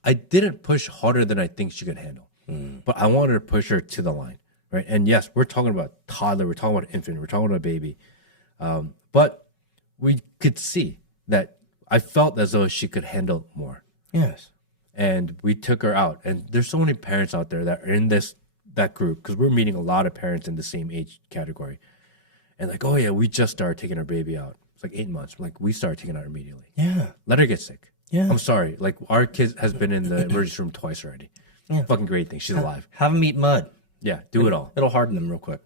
I didn't push harder than I think she could handle. But I wanted to push her to the line, right? And yes, we're talking about toddler, we're talking about infant, we're talking about baby. But we could see that I felt as though she could handle more. Yes. And we took her out. And there's so many parents out there that are in that group, because we're meeting a lot of parents in the same age category. And like, oh yeah, we just started taking our baby out. It's like 8 months. Like, we started taking her out immediately. Yeah. Let her get sick. Yeah. I'm sorry. Like, our kid has been in the emergency room twice already. Yeah. Fucking great thing. She's alive. Have them eat mud. Yeah, do it all. It'll harden them real quick.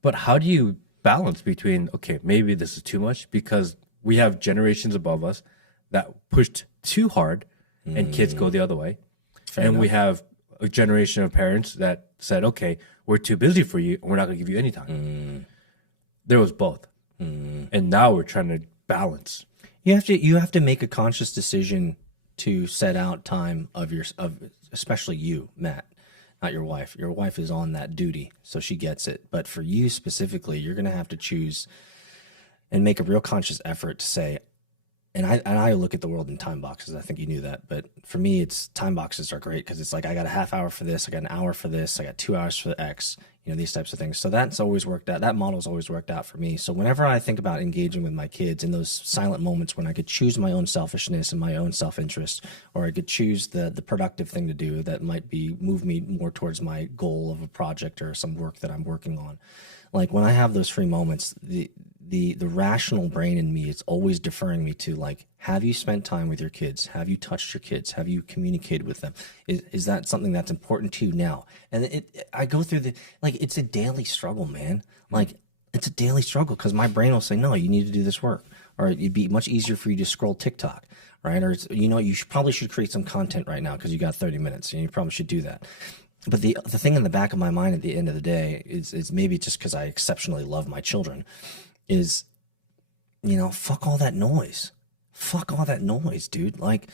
But how do you balance between, okay, maybe this is too much, because we have generations above us that pushed too hard and kids go the other way. Fair enough. We have a generation of parents that said, okay, we're too busy for you and we're not going to give you any time. There was both. And now we're trying to balance. You have to make a conscious decision to set out time of especially you, Matt, not your wife. Your wife is on that duty, so she gets it. But for you specifically, you're going to have to choose and make a real conscious effort to say, and I look at the world in time boxes. I think you knew that. But for me, time boxes are great because it's like, I got a half hour for this, I got an hour for this, I got 2 hours for the X, these types of things. So that's always worked out. That model's always worked out for me. So whenever I think about engaging with my kids in those silent moments when I could choose my own selfishness and my own self-interest, or I could choose the productive thing to do that might move me more towards my goal of a project or some work that I'm working on. Like, when I have those free moments, the rational brain in me is always deferring me to, like, have you spent time with your kids? Have you touched your kids? Have you communicated with them? Is that something that's important to you now? And I go through it's a daily struggle, man. Like, it's a daily struggle because my brain will say, no, you need to do this work. Or it'd be much easier for you to scroll TikTok, right? Or, you probably should create some content right now because you got 30 minutes and you probably should do that. But the thing in the back of my mind at the end of the day is maybe just because I exceptionally love my children is, fuck all that noise. Fuck all that noise, dude. Like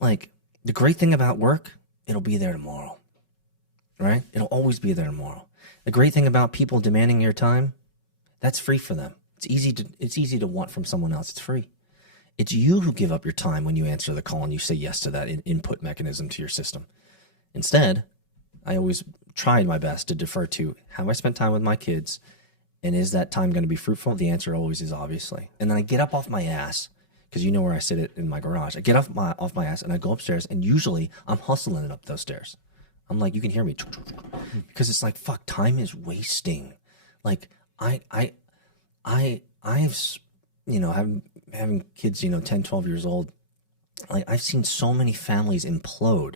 the great thing about work, it'll be there tomorrow, right? It'll always be there tomorrow. The great thing about people demanding your time, that's free for them. It's easy to want from someone else. It's free. It's you who give up your time when you answer the call and you say yes to that input mechanism to your system. Instead, I always tried my best to defer to, have I spent time with my kids? And is that time going to be fruitful? The answer always is obviously. And then I get up off my ass because you know where I sit in my garage. I get off my ass and I go upstairs, and usually I'm hustling up those stairs. I'm like, you can hear me because it's like, fuck, time is wasting. Like I've, you know, having kids, you know, 10, 12 years old. Like I've seen so many families implode,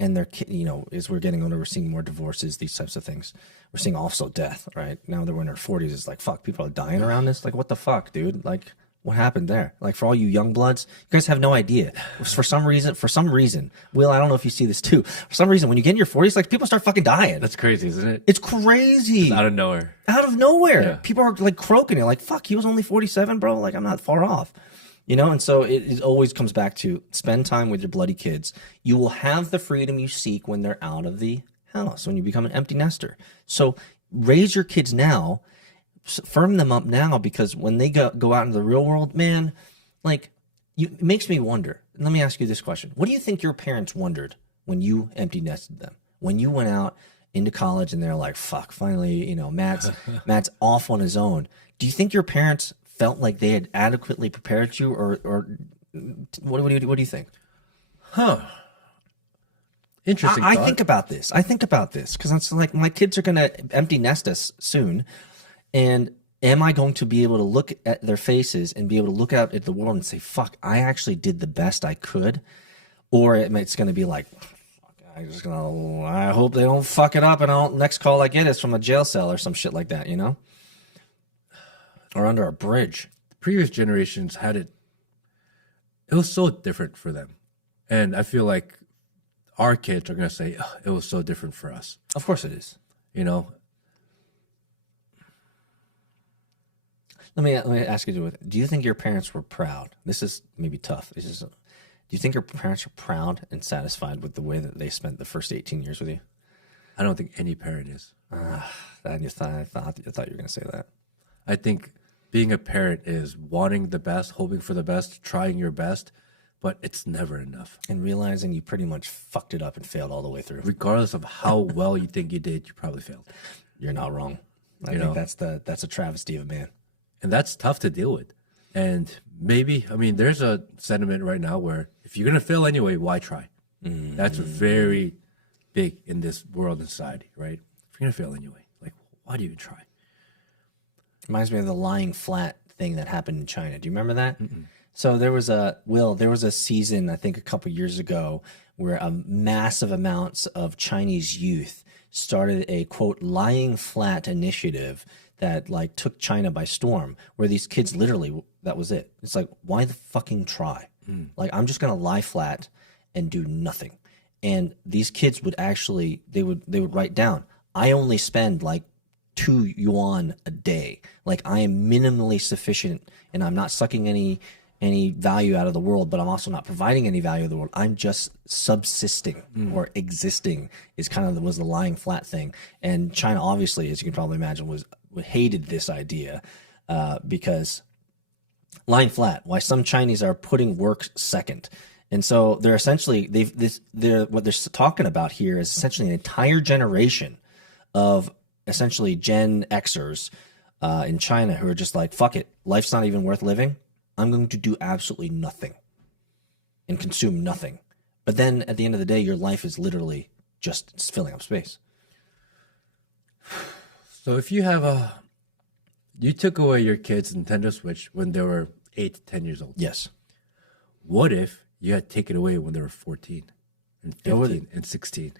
and they're, you know, as we're getting older, we're seeing more divorces, these types of things. We're seeing also death, right? Now that we're in our 40s, it's like, fuck, people are dying around this. Like, what the fuck, dude? Like, what happened there? Like, for all you young bloods, you guys have no idea. For some reason, Will, I don't know if you see this too. For some reason, when you get in your 40s, like, people start fucking dying. That's crazy, isn't it? It's crazy. Just out of nowhere. Out of nowhere. Yeah. People are like croaking it. Like, fuck, he was only 47, bro. Like, I'm not far off. You know, and so it always comes back to spend time with your bloody kids. You will have the freedom you seek when they're out of the house, when you become an empty nester. So raise your kids now, firm them up now, because when they go out into the real world, man, like, it makes me wonder. Let me ask you this question. What do you think your parents wondered when you empty nested them? When you went out into college and they're like, fuck, finally, you know, Matt's off on his own. Do you think your parents felt like they had adequately prepared you, or what do you think? Huh. Interesting. I think about this. Because it's like, my kids are going to empty nest us soon. And am I going to be able to look at their faces and be able to look out at the world and say, fuck, I actually did the best I could? Or it's going to be like, I hope they don't fuck it up, and next call I get is from a jail cell or some shit like that, you know? Or under a bridge. Previous generations had it. It was so different for them. And I feel like our kids are going to say, oh, it was so different for us. Of course it is. You know? Let me ask you, do you think your parents were proud? This is maybe tough. Do you think your parents are proud and satisfied with the way that they spent the first 18 years with you? I don't think any parent is. I thought you were going to say that. I think being a parent is wanting the best, hoping for the best, trying your best, but it's never enough. And realizing you pretty much fucked it up and failed all the way through. Regardless of how well you think you did, you probably failed. You're not wrong. I think that's a travesty of a man. And that's tough to deal with. And maybe, I mean, there's a sentiment right now where if you're going to fail anyway, why try? Mm-hmm. That's very big in this world and society, right? If you're going to fail anyway, like, why do you even try? Reminds me of the lying flat thing that happened in China. Do you remember that? Mm-mm. So there was a season, I think a couple years ago, where a massive amounts of Chinese youth started a, quote, lying flat initiative that like took China by storm, where these kids literally, that was it. It's like, why the fucking try? Like, I'm just going to lie flat and do nothing. And these kids would actually, they would write down, I only spend like 2 yuan a day. Like, I am minimally sufficient, and I'm not sucking any value out of the world, but I'm also not providing any value to the world. I'm just subsisting or existing was the lying flat thing. And China, obviously, as you can probably imagine, hated this idea because lying flat, why some Chinese are putting work second. And so they're essentially, what they're talking about here is essentially an entire generation of essentially Gen Xers in China who are just like, fuck it, life's not even worth living. I'm going to do absolutely nothing and consume nothing. But then at the end of the day, your life is literally just filling up space. So if you you took away your kids' Nintendo Switch when they were 8 to 10 years old. Yes. What if you had taken it away when they were 14 and 15 and 16?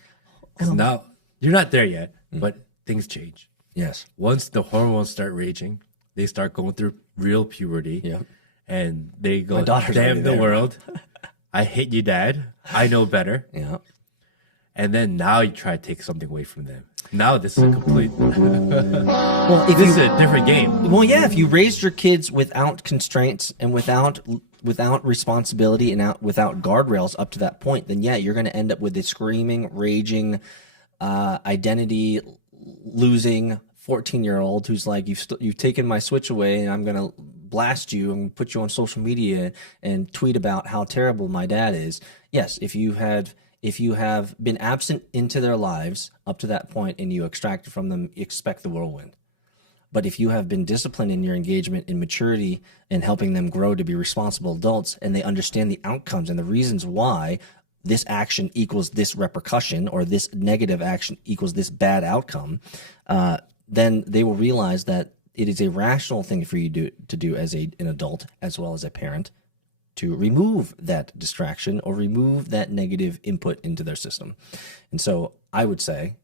Because now you're not there yet, but things change. Yes. Once the hormones start raging, they start going through real puberty. Yeah. And they go, damn the there. world. I hate you, Dad. I know better. Yeah. And then now you try to take something away from them. Now this is a complete. Well, this is a different game. Well, yeah. If you raised your kids without constraints and without responsibility and without guardrails up to that point, then yeah, you're going to end up with a screaming, raging, identity losing 14-year-old who's like, you've taken my Switch away, and I'm going to blast you and put you on social media and tweet about how terrible my dad is. Yes, if you have been absent into their lives up to that point and you extracted from them, you expect the whirlwind. But if you have been disciplined in your engagement in maturity and helping them grow to be responsible adults, and they understand the outcomes and the reasons why this action equals this repercussion, or this negative action equals this bad outcome, then they will realize that it is a rational thing for you to do as an adult as well as a parent, to remove that distraction or remove that negative input into their system. And so I would say,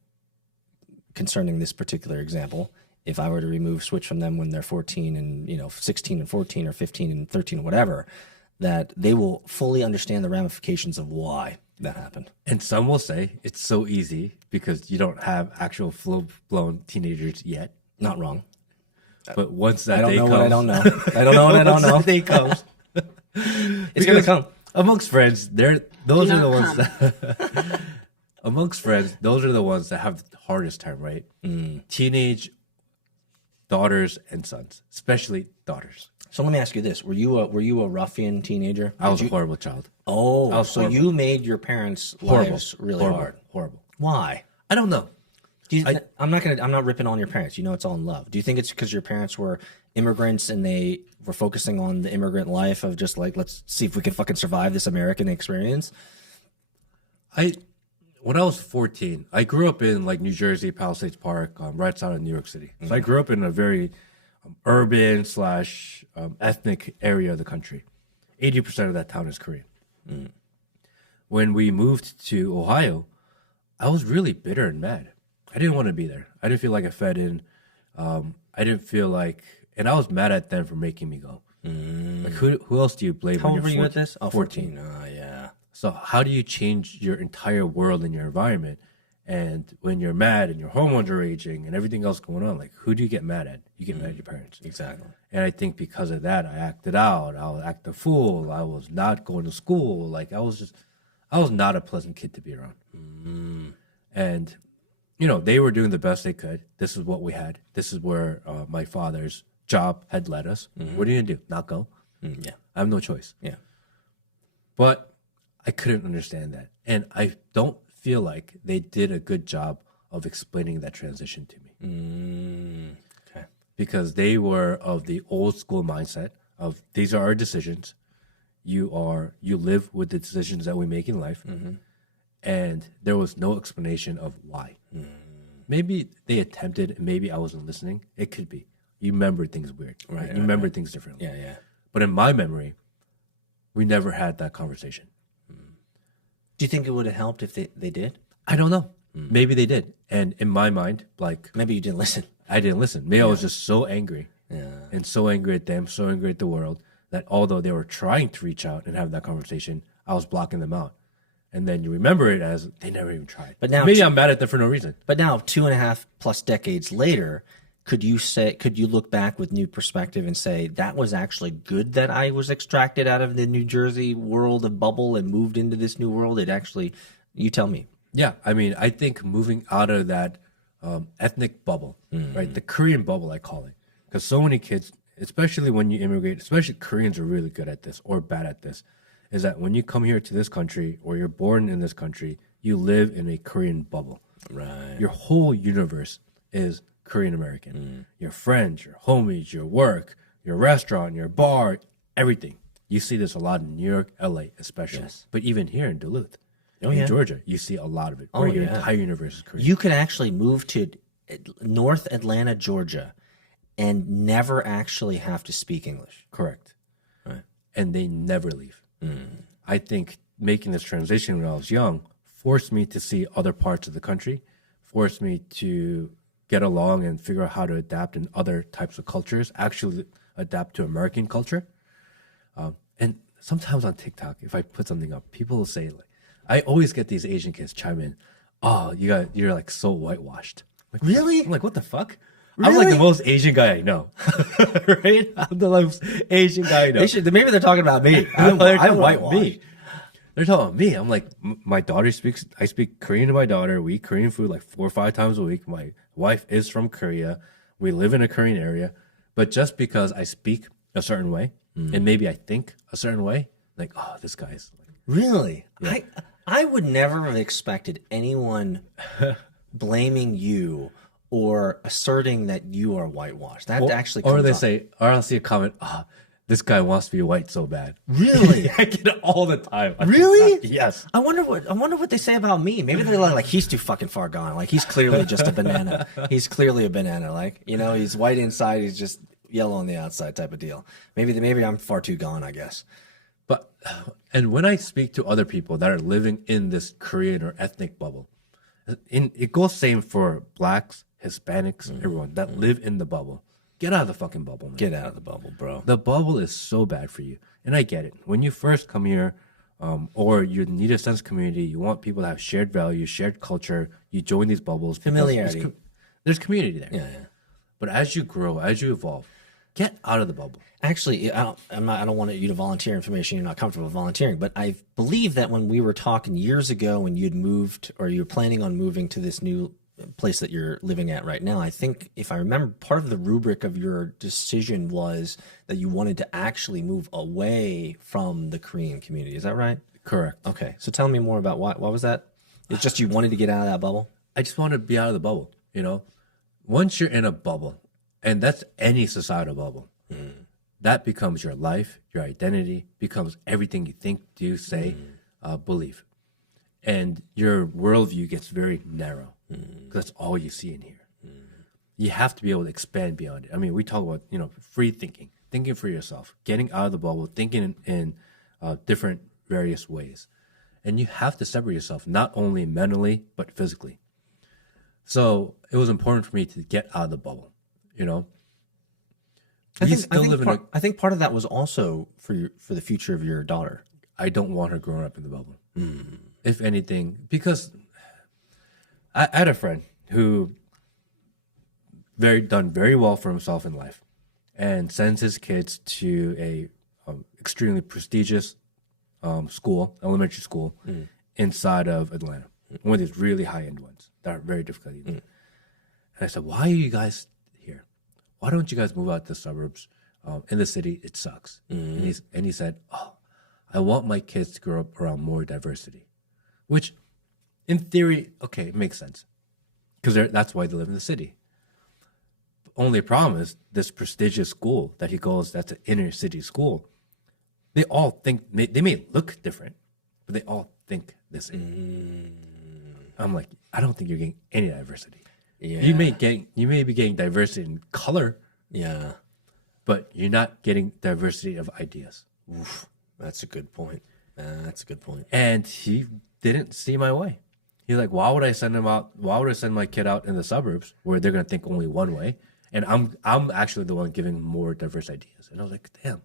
concerning this particular example, if I were to switch from them when they're 14 and 16 and 14 or 15 and 13 or whatever, that they will fully understand the ramifications of why that happened. And some will say it's so easy because you don't have actual full-blown teenagers yet. Not wrong. But once that I day don't comes, know what I don't know. I don't know what I don't know. Once that day comes, It's going to come. amongst friends, those are the ones that amongst friends, those are the ones that have the hardest time, right? Teenage daughters and sons, especially daughters. So let me ask you this: Were you a ruffian teenager? I was a horrible child. Oh, so horrible. you made your parents' lives really hard. Horrible. Why? I don't know. I'm not ripping on your parents. You know, it's all in love. Do you think it's because your parents were immigrants and they were focusing on the immigrant life of just like, let's see if we can fucking survive this American experience? When I was 14, I grew up in like New Jersey, Palisades Park, right outside of New York City. So I grew up in a very urban / ethnic area of the country. 80% of that town is Korean. When we moved to Ohio, I was really bitter and mad. I didn't want to be there. I didn't feel like I fit in. I didn't feel like, and I was mad at them for making me go. Like who else do you blame? How when old were you're you at this? Oh, 14. 14. Yeah. So how do you change your entire world and your environment? And when you're mad and your hormones are raging and everything else going on, like who do you get mad at? You get mad at your parents. Exactly. And I think because of that, I acted out. I would act a fool. I was not going to school. Like I was not a pleasant kid to be around. And, they were doing the best they could. This is what we had. This is where my father's job had led us. What are you going to do? Not go? Yeah. I have no choice. Yeah. But I couldn't understand that. And I don't feel like they did a good job of explaining that transition to me. Okay. Because they were of the old school mindset of these are our decisions. You live with the decisions that we make in life. And there was no explanation of why. Maybe they attempted, maybe I wasn't listening. It could be. You remember things weird. Right? You remember things differently. Yeah, yeah. But in my memory, we never had that conversation. Do you think it would have helped if they did? I don't know. Maybe they did. And in my mind, like Maybe you didn't listen. I didn't listen. Maybe I was just so angry. Yeah. And so angry at them, so angry at the world, that although they were trying to reach out and have that conversation, I was blocking them out. And then you remember it as they never even tried. But now maybe I'm mad at them for no reason. But now, 2.5+ decades later, could you look back with new perspective and say that was actually good that I was extracted out of the New Jersey world of bubble and moved into this new world? It actually, you tell me. Yeah, I mean, I think moving out of that ethnic bubble, right, the Korean bubble, I call it, because so many kids, especially when you immigrate, especially Koreans are really good at this or bad at this, is that when you come here to this country or you're born in this country, you live in a Korean bubble. Right. Your whole universe is Korean American. Your friends, your homies, your work, your restaurant, your bar, everything. You see this a lot in New York, LA especially, but even here in Duluth, in Georgia, you see a lot of it. Where your entire universe is Korean. You could actually move to North Atlanta, Georgia, and never actually have to speak English. Correct. Right. And they never leave. I think making this transition when I was young forced me to see other parts of the country, forced me to get along and figure out how to adapt in other types of cultures, actually adapt to American culture. And sometimes on TikTok, if I put something up, people will say, like, I always get these Asian kids chime in, "Oh, you're like so whitewashed." Like, really? I'm like, what the fuck? I'm like the most Asian guy I know, right? I'm the most Asian guy I know. Maybe they're talking about me. I'm whitewashed. They're talking about me. I'm like, my daughter I speak Korean to my daughter. We eat Korean food like 4 or 5 times a week. My wife is from Korea. We live in a Korean area. But just because I speak a certain way and maybe I think a certain way, like, oh, this guy's like, really? Yeah. I would never have expected anyone blaming you or asserting that you are whitewashed. That actually comes or they up. say, or I'll see a comment, this guy wants to be white so bad. Really? I get it all the time. Really? Yes. I wonder what they say about me. Maybe they're like he's too fucking far gone. Like he's clearly just a banana. He's clearly a banana. Like, you know, he's white inside, he's just yellow on the outside type of deal. Maybe I'm far too gone, I guess. But, and when I speak to other people that are living in this Korean or ethnic bubble, it goes same for blacks, Hispanics, everyone that live in the bubble. Get out of the fucking bubble, man. Get out of the bubble, bro. The bubble is so bad for you. And I get it. When you first come here, or you need a sense of community, you want people to have shared values, shared culture, you join these bubbles. Familiarity. There's community there. Yeah. But as you grow, as you evolve, get out of the bubble. Actually, I don't want you to volunteer information you're not comfortable with volunteering, but I believe that when we were talking years ago when you'd moved or you were planning on moving to this new place that you're living at right now, I think if I remember, part of the rubric of your decision was that you wanted to actually move away from the Korean community. Is that right? Correct. Okay. So tell me more about what was that? It's just you wanted to get out of that bubble? I just want to be out of the bubble, you know? Once you're in a bubble, and that's any societal bubble, that becomes your life, your identity, becomes everything you think, do, say, believe. And your worldview gets very narrow because that's all you see in here. You have to be able to expand beyond it. I mean, we talk about, you know, free thinking, thinking for yourself, getting out of the bubble, thinking in different various ways. And you have to separate yourself, not only mentally, but physically. So it was important for me to get out of the bubble, you know? I think part of that was also for the future of your daughter. I don't want her growing up in the bubble. If anything, because I had a friend who done very well for himself in life and sends his kids to a extremely prestigious school, elementary school, inside of Atlanta. One of these really high-end ones that are very difficult to And I said, why are you guys here? Why don't you guys move out to the suburbs? In the city, it sucks. And he said, I want my kids to grow up around more diversity. Which, in theory, okay, it makes sense. Because that's why they live in the city. Only problem is this prestigious school that he goes, that's an inner city school. They all think, they may look different, but they all think the same. I'm like, I don't think you're getting any diversity. Yeah. You may be getting diversity in color. Yeah. But you're not getting diversity of ideas. Oof, that's a good point. That's a good point. And he didn't see my way. He's like, why would I send him out? Why would I send my kid out in the suburbs where they're going to think only one way? And I'm actually the one giving more diverse ideas. And I was like, damn.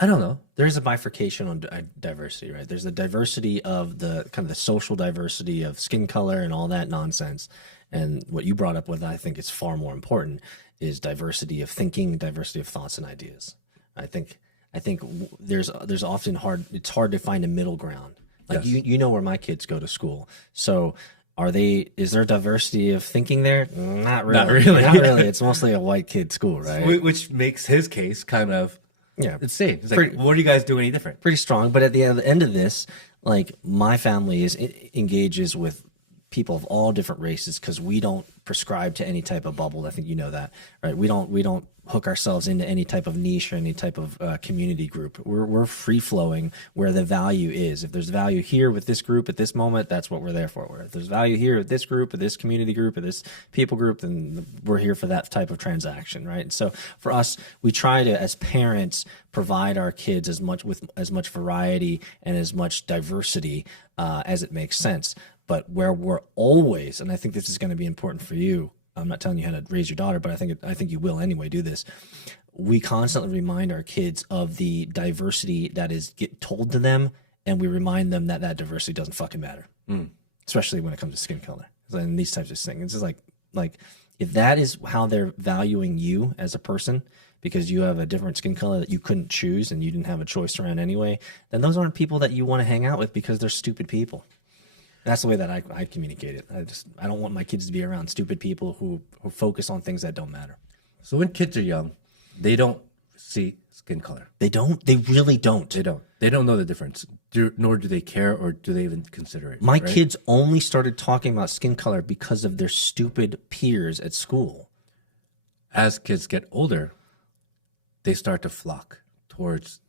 I don't know. There's a bifurcation on diversity, right? There's the diversity of the kind of the social diversity of skin color and all that nonsense. And what you brought up with, I think is far more important, is diversity of thinking, diversity of thoughts and ideas. I think there's often it's hard to find a middle ground. Like Yes. you know where my kids go to school. So is there diversity of thinking there? Not really. Not really. Not really. It's mostly a white kid school, right? Which makes his case kind of It's same. It's like, what do you guys do any different? pretty strong. But at the end of this, like my family engages with people of all different races because we don't prescribe to any type of bubble. I think you know that, right? We don't hook ourselves into any type of niche or any type of community group. We're free flowing where the value is. If there's value here with this group at this moment, that's what we're there for. If there's value here with this group, or this community group, or this people group, then we're here for that type of transaction, right? And so for us, we try to, as parents, provide our kids as much variety and as much diversity as it makes sense. But where we're always, and I think this is going to be important for you, I'm not telling you how to raise your daughter, but I think you will anyway do this. We constantly remind our kids of the diversity that is told to them, and we remind them that diversity doesn't fucking matter, especially when it comes to skin color and these types of things. It's just like if that is how they're valuing you as a person, because you have a different skin color that you couldn't choose and you didn't have a choice around anyway, then those aren't people that you want to hang out with because they're stupid people. That's the way that I communicate it. I don't want my kids to be around stupid people who focus on things that don't matter. So when kids are young, they don't see skin color. They don't. They really don't. They don't. They don't know the difference, nor do they care, or do they even consider it. My kids only started talking about skin color because of their stupid peers at school. As kids get older, they start to flock towards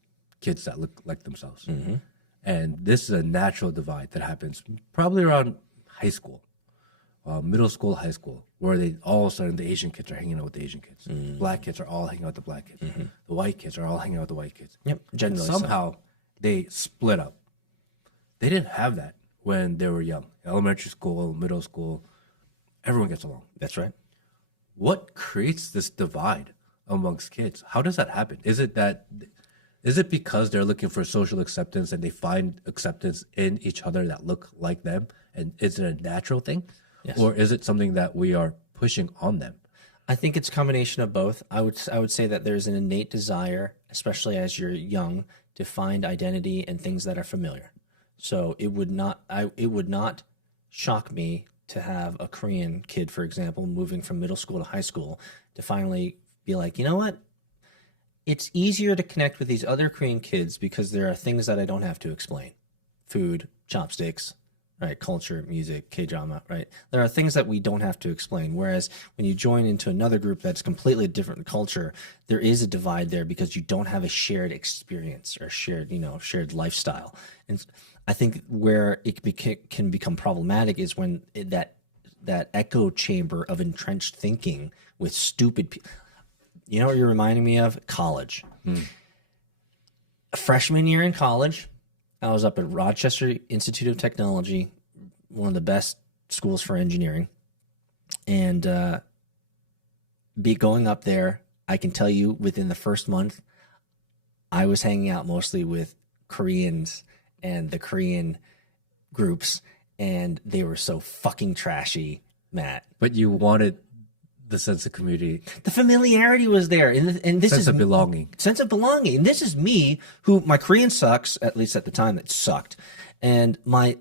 kids that look like themselves. And this is a natural divide that happens probably around high school, middle school, high school, where they all of a sudden the Asian kids are hanging out with the Asian kids. Black kids are all hanging out with the black kids. The white kids are all hanging out with the white kids. Yep, generally somehow they split up. They didn't have that when they were young. Elementary school, middle school, everyone gets along. That's right. What creates this divide amongst kids? How does that happen? Is it because they're looking for social acceptance and they find acceptance in each other that look like them? And is it a natural thing? Yes. Or is it something that we are pushing on them? I think it's a combination of both. I would say that there's an innate desire, especially as you're young, to find identity and things that are familiar. So it would not shock me to have a Korean kid, for example, moving from middle school to high school to finally be like, you know what? It's easier to connect with these other Korean kids because there are things that I don't have to explain. Food, chopsticks, right? Culture, music, K-drama, right? There are things that we don't have to explain. Whereas when you join into another group that's completely different culture, there is a divide there because you don't have a shared experience or shared lifestyle. And I think where it can become problematic is when that echo chamber of entrenched thinking with stupid people. You know what you're reminding me of? College. Freshman year in college, I was up at Rochester Institute of Technology, one of the best schools for engineering. And going up there, I can tell you within the first month, I was hanging out mostly with Koreans and the Korean groups, and they were so fucking trashy, Matt. But you wanted the sense of community. The familiarity was there, and this sense of belonging. Sense of belonging. And this is me, who my Korean sucks, at least at the time it sucked, and my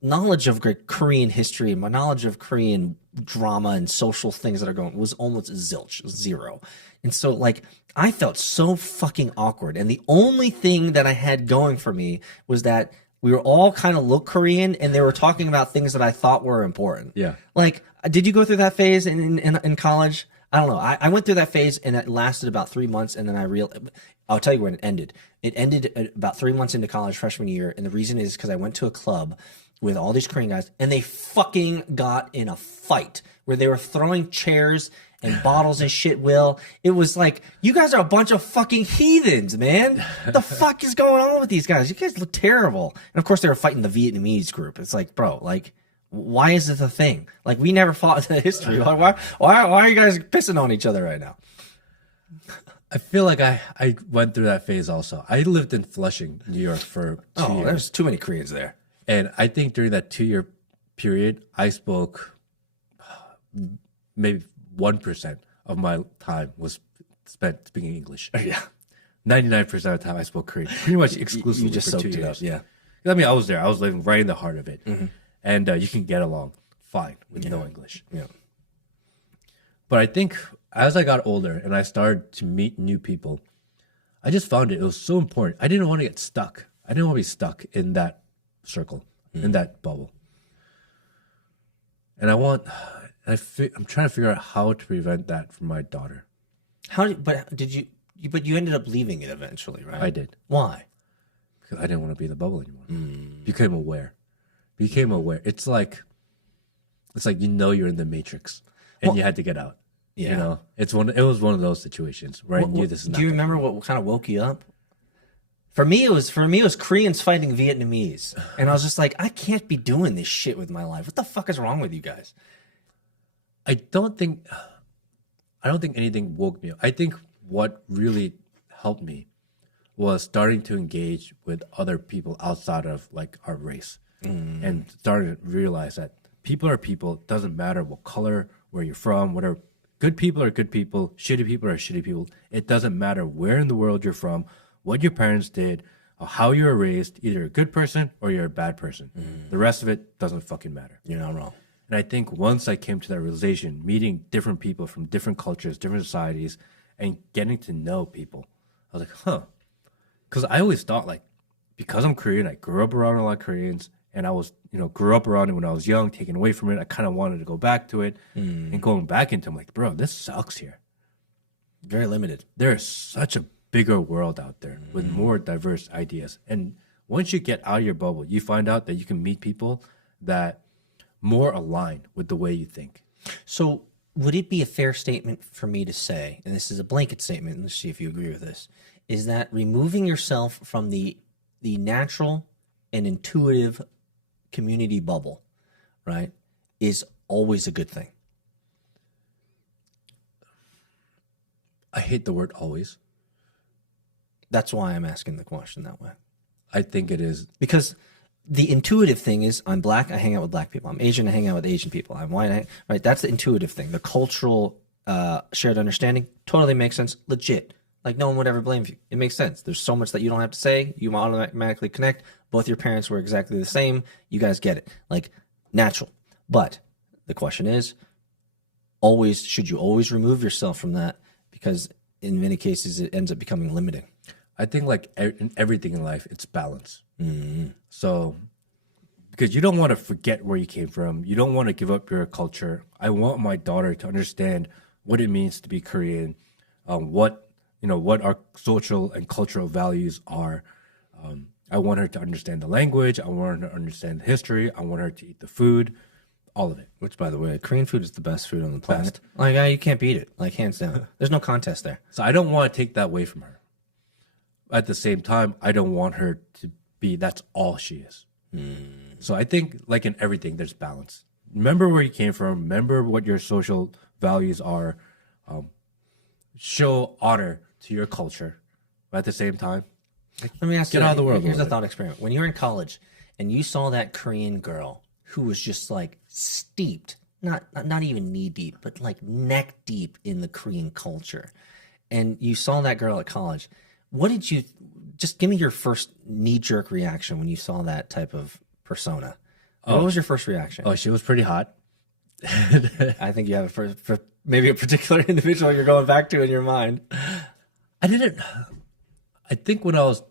knowledge of Korean history and my knowledge of Korean drama and social things that are going was almost zilch, zero. And so like I felt so fucking awkward, and the only thing that I had going for me was that we were all kind of look Korean, and they were talking about things that I thought were important. Yeah. Like, did you go through that phase in college? I don't know. I went through that phase, and it lasted about 3 months, and then I'll tell you when it ended. It ended about 3 months into college freshman year, and the reason is because I went to a club with all these Korean guys, and they fucking got in a fight where they were throwing chairs and bottles and shit, Will. It was like, you guys are a bunch of fucking heathens, man. The fuck is going on with these guys? You guys look terrible. And of course they were fighting the Vietnamese group. It's like, bro, like, why is this a thing? Like, we never fought in history. Why are you guys pissing on each other right now? I feel like I went through that phase also. I lived in Flushing, New York for 2 years. There's too many Koreans there. And I think during that 2-year period, I spoke maybe 1% of my time was spent speaking English. Yeah. 99% of the time I spoke Korean, pretty much exclusively you just for 2 soaked it years. up, yeah. I mean, I was there. I was living right in the heart of it. And you can get along fine with no English. Yeah. But I think as I got older and I started to meet new people, I just found it was so important. I didn't want to get stuck. I didn't want to be stuck in that circle, in that bubble. And I'm trying to figure out how to prevent that from my daughter. But you ended up leaving it eventually, right? I did. Why? Because I didn't want to be in the bubble anymore. Became aware. It's like you're in the Matrix and you had to get out. Yeah. You know, it was one of those situations where I knew this is not. Do you remember what kind of woke you up? For me, it was Koreans fighting Vietnamese, and I was just like, I can't be doing this shit with my life. What the fuck is wrong with you guys? I don't think anything woke me up. I think what really helped me was starting to engage with other people outside of like our race, and starting to realize that people are people. It doesn't matter what color, where you're from, whatever. Good people are good people. Shitty people are shitty people. It doesn't matter where in the world you're from, what your parents did, or how you were raised. Either you're a good person or you're a bad person. The rest of it doesn't fucking matter. You're not wrong. And I think once I came to that realization, meeting different people from different cultures, different societies, and getting to know people. I was like, huh. Because I always thought, like, because I'm Korean, I grew up around a lot of Koreans, and I was, grew up around it when I was young, taken away from it. I kind of wanted to go back to it. And going back into it, I'm like, bro, this sucks here. Very limited. There is such a bigger world out there with more diverse ideas. And once you get out of your bubble, you find out that you can meet people that more align with the way you think. So would it be a fair statement for me to say, and this is a blanket statement, let's see if you agree with this, is that removing yourself from the natural and intuitive community bubble, right, is always a good thing? I hate the word always. That's why I'm asking the question that way. I think it is. Because the intuitive thing is, I'm black, I hang out with black people. I'm Asian, I hang out with Asian people. I'm white, right? That's the intuitive thing. The cultural shared understanding totally makes sense. Legit. Like, no one would ever blame you. It makes sense. There's so much that you don't have to say. You automatically connect. Both your parents were exactly the same. You guys get it. Like, natural. But the question is, should you always remove yourself from that? Because in many cases, it ends up becoming limiting. I think, like, in everything in life, it's balance. So, because you don't want to forget where you came from. You don't want to give up your culture. I want my daughter to understand what it means to be Korean, what our social and cultural values are. I want her to understand the language. I want her to understand the history. I want her to eat the food, all of it. Which, by the way, Korean food is the best food on the planet. Like, you can't beat it, like, hands down. There's no contest there. So I don't want to take that away from her. At the same time, I don't want her to be, that's all she is. So I think, like in everything, there's balance. Remember where you came from. Remember what your social values are. Show honor to your culture. But at the same time, let me ask you, out of the world. Here's a thought experiment. When you were in college and you saw that Korean girl who was just like steeped, not even knee deep, but like neck deep in the Korean culture, and you saw that girl at college, what did you, just give me your first knee-jerk reaction when you saw that type of persona? What was your first reaction? Oh, she was pretty hot. I think you have for maybe a particular individual you're going back to in your mind. I think when I was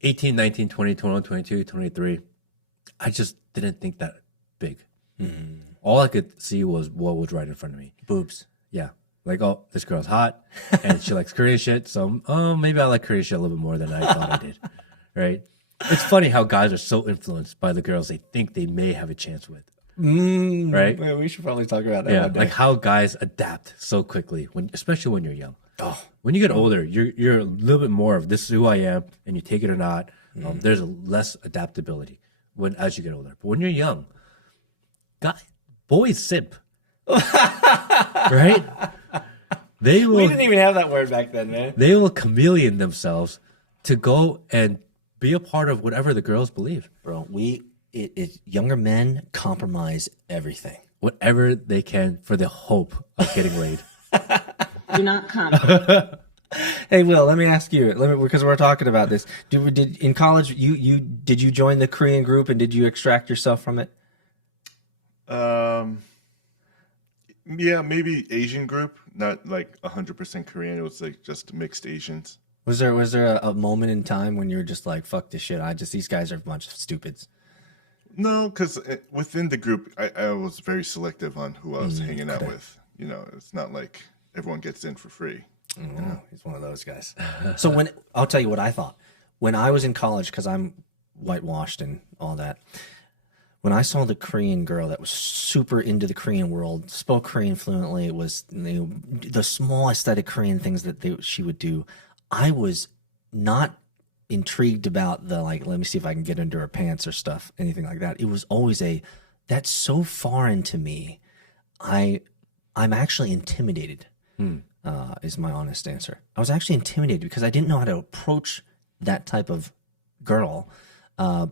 18, 19, 20, 21, 22, 23, I just didn't think that big. All I could see was what was right in front of me. Boobs. Yeah. Like, oh, this girl's hot and she likes Korean shit. So, maybe I like Korean shit a little bit more than I thought I did. Right? It's funny how guys are so influenced by the girls they think they may have a chance with. Right? Man, we should probably talk about that. Yeah. One day. Like how guys adapt so quickly, especially when you're young. Oh. When you get older, you're a little bit more of this is who I am, and you take it or not. There's less adaptability as you get older. But when you're young, boys simp. Right? We didn't even have that word back then, man. They will chameleon themselves to go and be a part of whatever the girls believe. Bro, younger men compromise everything. Whatever they can for the hope of getting laid. Do not come. Hey, Will, let me ask you, because we're talking about this. Did in college did you join the Korean group and did you extract yourself from it? Yeah, maybe Asian group, not like 100% Korean. It was like just mixed Asians. Was there a moment in time when you were just like, fuck this shit? These guys are a bunch of stupids. No, because within the group, I was very selective on who I was hanging out with. It's not like everyone gets in for free. He's one of those guys. So I'll tell you what I thought. When I was in college, because I'm whitewashed and all that, when I saw the Korean girl that was super into the Korean world, spoke Korean fluently, it was the small aesthetic Korean things that she would do, I was not intrigued about the, like, let me see if I can get under her pants or stuff, anything like that. It was always that's so foreign to me. I'm actually intimidated, is my honest answer. I was actually intimidated because I didn't know how to approach that type of girl.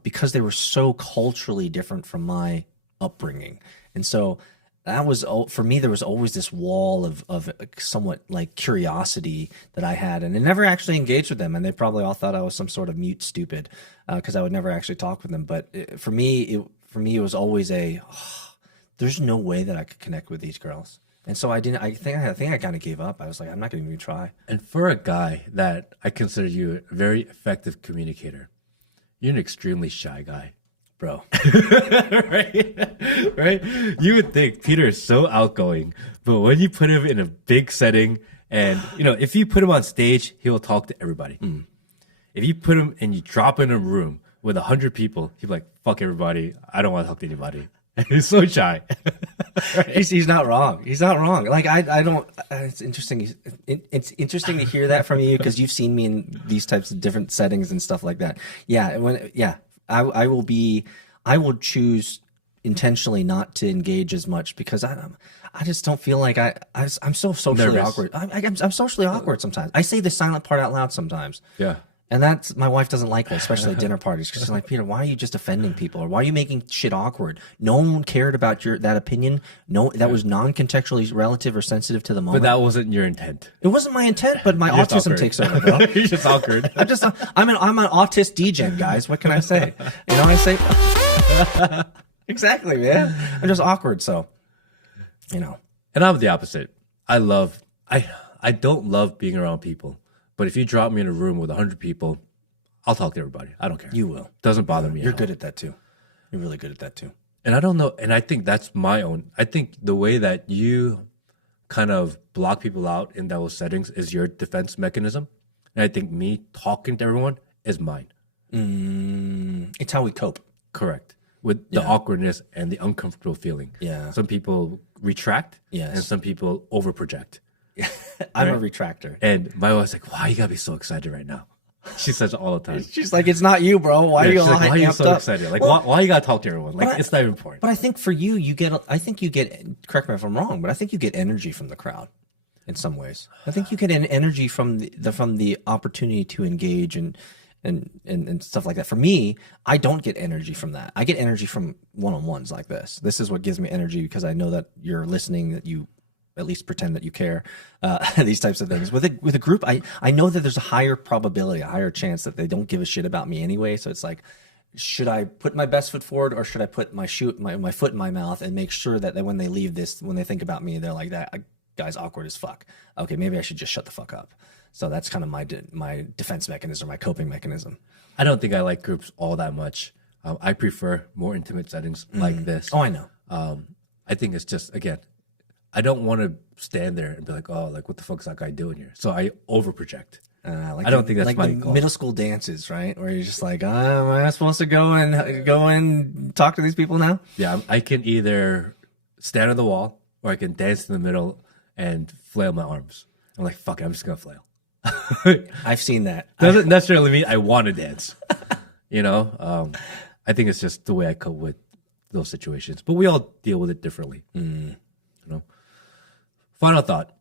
Because they were so culturally different from my upbringing. And so that was, for me, there was always this wall of somewhat like curiosity that I had. And I never actually engaged with them. And they probably all thought I was some sort of mute stupid because I would never actually talk with them. But for me, it was always there's no way that I could connect with these girls. And so I didn't. I think I kind of gave up. I was like, I'm not going to even try. And for a guy that I consider you a very effective communicator, you're an extremely shy guy, Bro. right? You would think Peter is so outgoing, but when you put him in a big setting, and if you put him on stage, he will talk to everybody. If you put him and you drop in a room with 100 people, he'll be like, "Fuck everybody! I don't want to talk to anybody." He's so shy. He's not wrong. He's not wrong. Like I don't. It's interesting. It's interesting to hear that from you because you've seen me in these types of different settings and stuff like that. Yeah. I will choose intentionally not to engage as much because I just don't feel like I'm so socially Nervous. awkward. I'm socially awkward sometimes. I say the silent part out loud sometimes. Yeah. And that's my wife doesn't like that, especially at dinner parties. She's like, Peter, why are you just offending people, or why are you making shit awkward? No one cared about that opinion. No, that was non-contextually relative or sensitive to the moment. But that wasn't your intent. It wasn't my intent, but my You're just autism awkward. takes over, bro. You're just awkward. I'm an autist degen, guys. What can I say? You know what I say? Exactly, man. I'm just awkward, so And I'm the opposite. I don't love being around people. But if you drop me in a room with 100 people, I'll talk to everybody. I don't care. You will. Doesn't bother me. You're at all. good at that too. You're really good at that too. And I don't know. And I think that's my own. I think the way that you kind of block people out in those settings is your defense mechanism. And I think me talking to everyone is mine. It's how we cope. Correct. With the awkwardness and the uncomfortable feeling. Yeah. Some people retract. Yes. And some people overproject. I'm a retractor. And my wife's like, "Why you gotta be so excited right now?" She says it all the time. She's like, it's not you, bro. Why are you She's like, "Why are you so up? excited? Like, Well, why you gotta talk to everyone? Like, it's not even important." But I think for you, I think you get, correct me if I'm wrong, but I think you get energy from the crowd in some ways. I think you get an energy from the opportunity to engage and stuff like that. For me, I don't get energy from that. I get energy from one-on-ones like this. This is what gives me energy because I know that you're listening, that you at least pretend that you care, these types of things. With a group, I know that there's a higher probability, a higher chance that they don't give a shit about me anyway. So it's like, should I put my best foot forward or should I put my foot in my mouth and make sure that when they leave this, when they think about me, they're like, that guy's awkward as fuck. Okay, maybe I should just shut the fuck up. So that's kind of my defense mechanism, my coping mechanism. I don't think I like groups all that much. I prefer more intimate settings like this. Oh, I know. I think it's just, again, I don't want to stand there and be like, "Oh, like what the fuck is that guy doing here?" So I overproject. I don't think that's like my the goal. middle school dances, right? Where you're just like, am I supposed to go and talk to these people now? Yeah, I can either stand on the wall or I can dance in the middle and flail my arms. I'm like, fuck it, I'm just gonna flail. I've seen that. Doesn't necessarily mean I want to dance. I think it's just the way I cope with those situations. But we all deal with it differently. Final thought.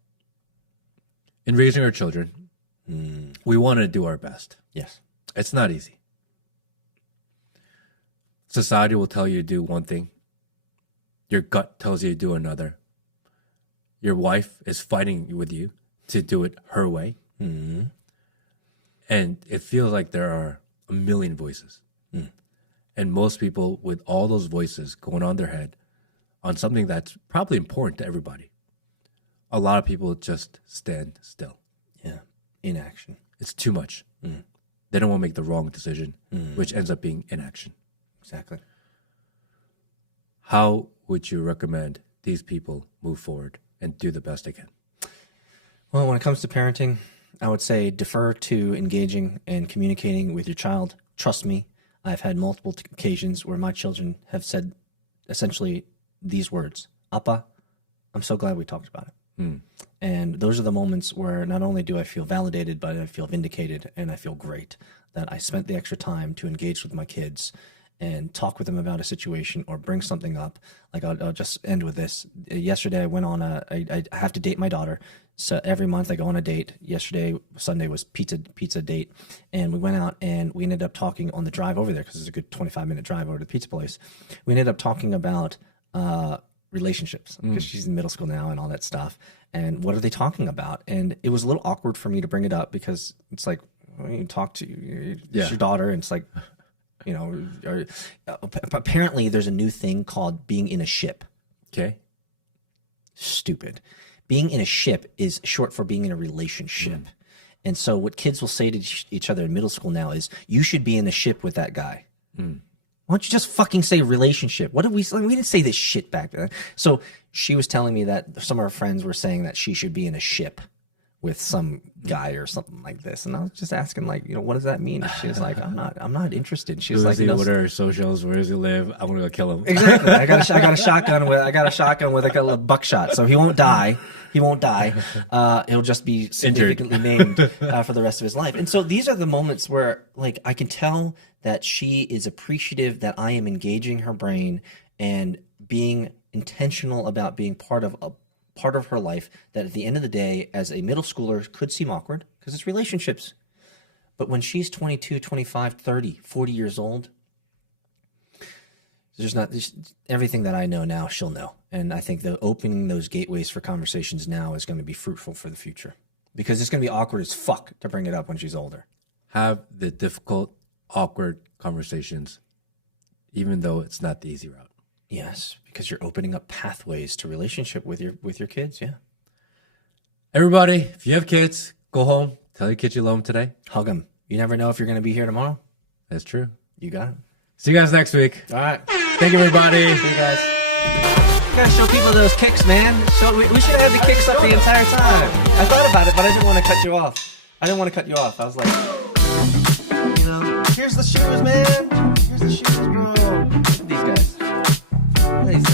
In raising our children, we want to do our best. Yes. It's not easy. Society will tell you to do one thing. Your gut tells you to do another. Your wife is fighting with you to do it her way. And it feels like there are a million voices. And most people with all those voices going on their head on something that's probably important to everybody, a lot of people just stand still. Yeah. Inaction. It's too much. They don't want to make the wrong decision, which ends up being inaction. Exactly. How would you recommend these people move forward and do the best they can? Well, when it comes to parenting, I would say defer to engaging and communicating with your child. Trust me, I've had multiple occasions where my children have said essentially these words: "Appa, I'm so glad we talked about it." And those are the moments where not only do I feel validated, but I feel vindicated and I feel great that I spent the extra time to engage with my kids and talk with them about a situation or bring something up. Like I'll just end with this. Yesterday I went on I have to date my daughter. So every month I go on a date. Yesterday, Sunday, was pizza date. And we went out and we ended up talking on the drive over there because it's a good 25-minute drive over to the pizza place. We ended up talking about relationships because she's in middle school now and all that stuff. And what are they talking about? And it was a little awkward for me to bring it up because it's like, when you talk to it's your daughter and it's like, apparently there's a new thing called being in a ship. Okay. Stupid. Being in a ship is short for being in a relationship. And so what kids will say to each other in middle school now is, you should be in a ship with that guy. Why don't you just fucking say relationship? What did we didn't say this shit back then. So she was telling me that some of her friends were saying that she should be in a ship with some guy or something like this. And I was just asking, like, what does that mean? And she was like, I'm not interested. She was like, what are his socials? Where does he live? I want to go kill him. Exactly. I got a shotgun with like a buckshot, so he won't die. He won't die. He'll just be significantly maimed for the rest of his life. And so these are the moments where, like, I can tell that she is appreciative that I am engaging her brain and being intentional about being part of her life, that at the end of the day, as a middle schooler, could seem awkward because it's relationships. But when she's 22, 25, 30, 40 years old, there's everything that I know now, she'll know. And I think that opening those gateways for conversations now is going to be fruitful for the future, because it's going to be awkward as fuck to bring it up when she's older. Have the difficult, awkward conversations, even though it's not the easy route. Yes, because you're opening up pathways to relationship with your kids. Yeah. Everybody, if you have kids, go home. Tell your kids you love them today. Hug them. You never know if you're going to be here tomorrow. That's true. You got it. See you guys next week. All right. Thank you, everybody. See you guys. You gotta show people those kicks, man. We should have had the kicks up the entire time. I thought about it, but I didn't want to cut you off. I was like, here's the shoes, man. Here's the shoes, bro.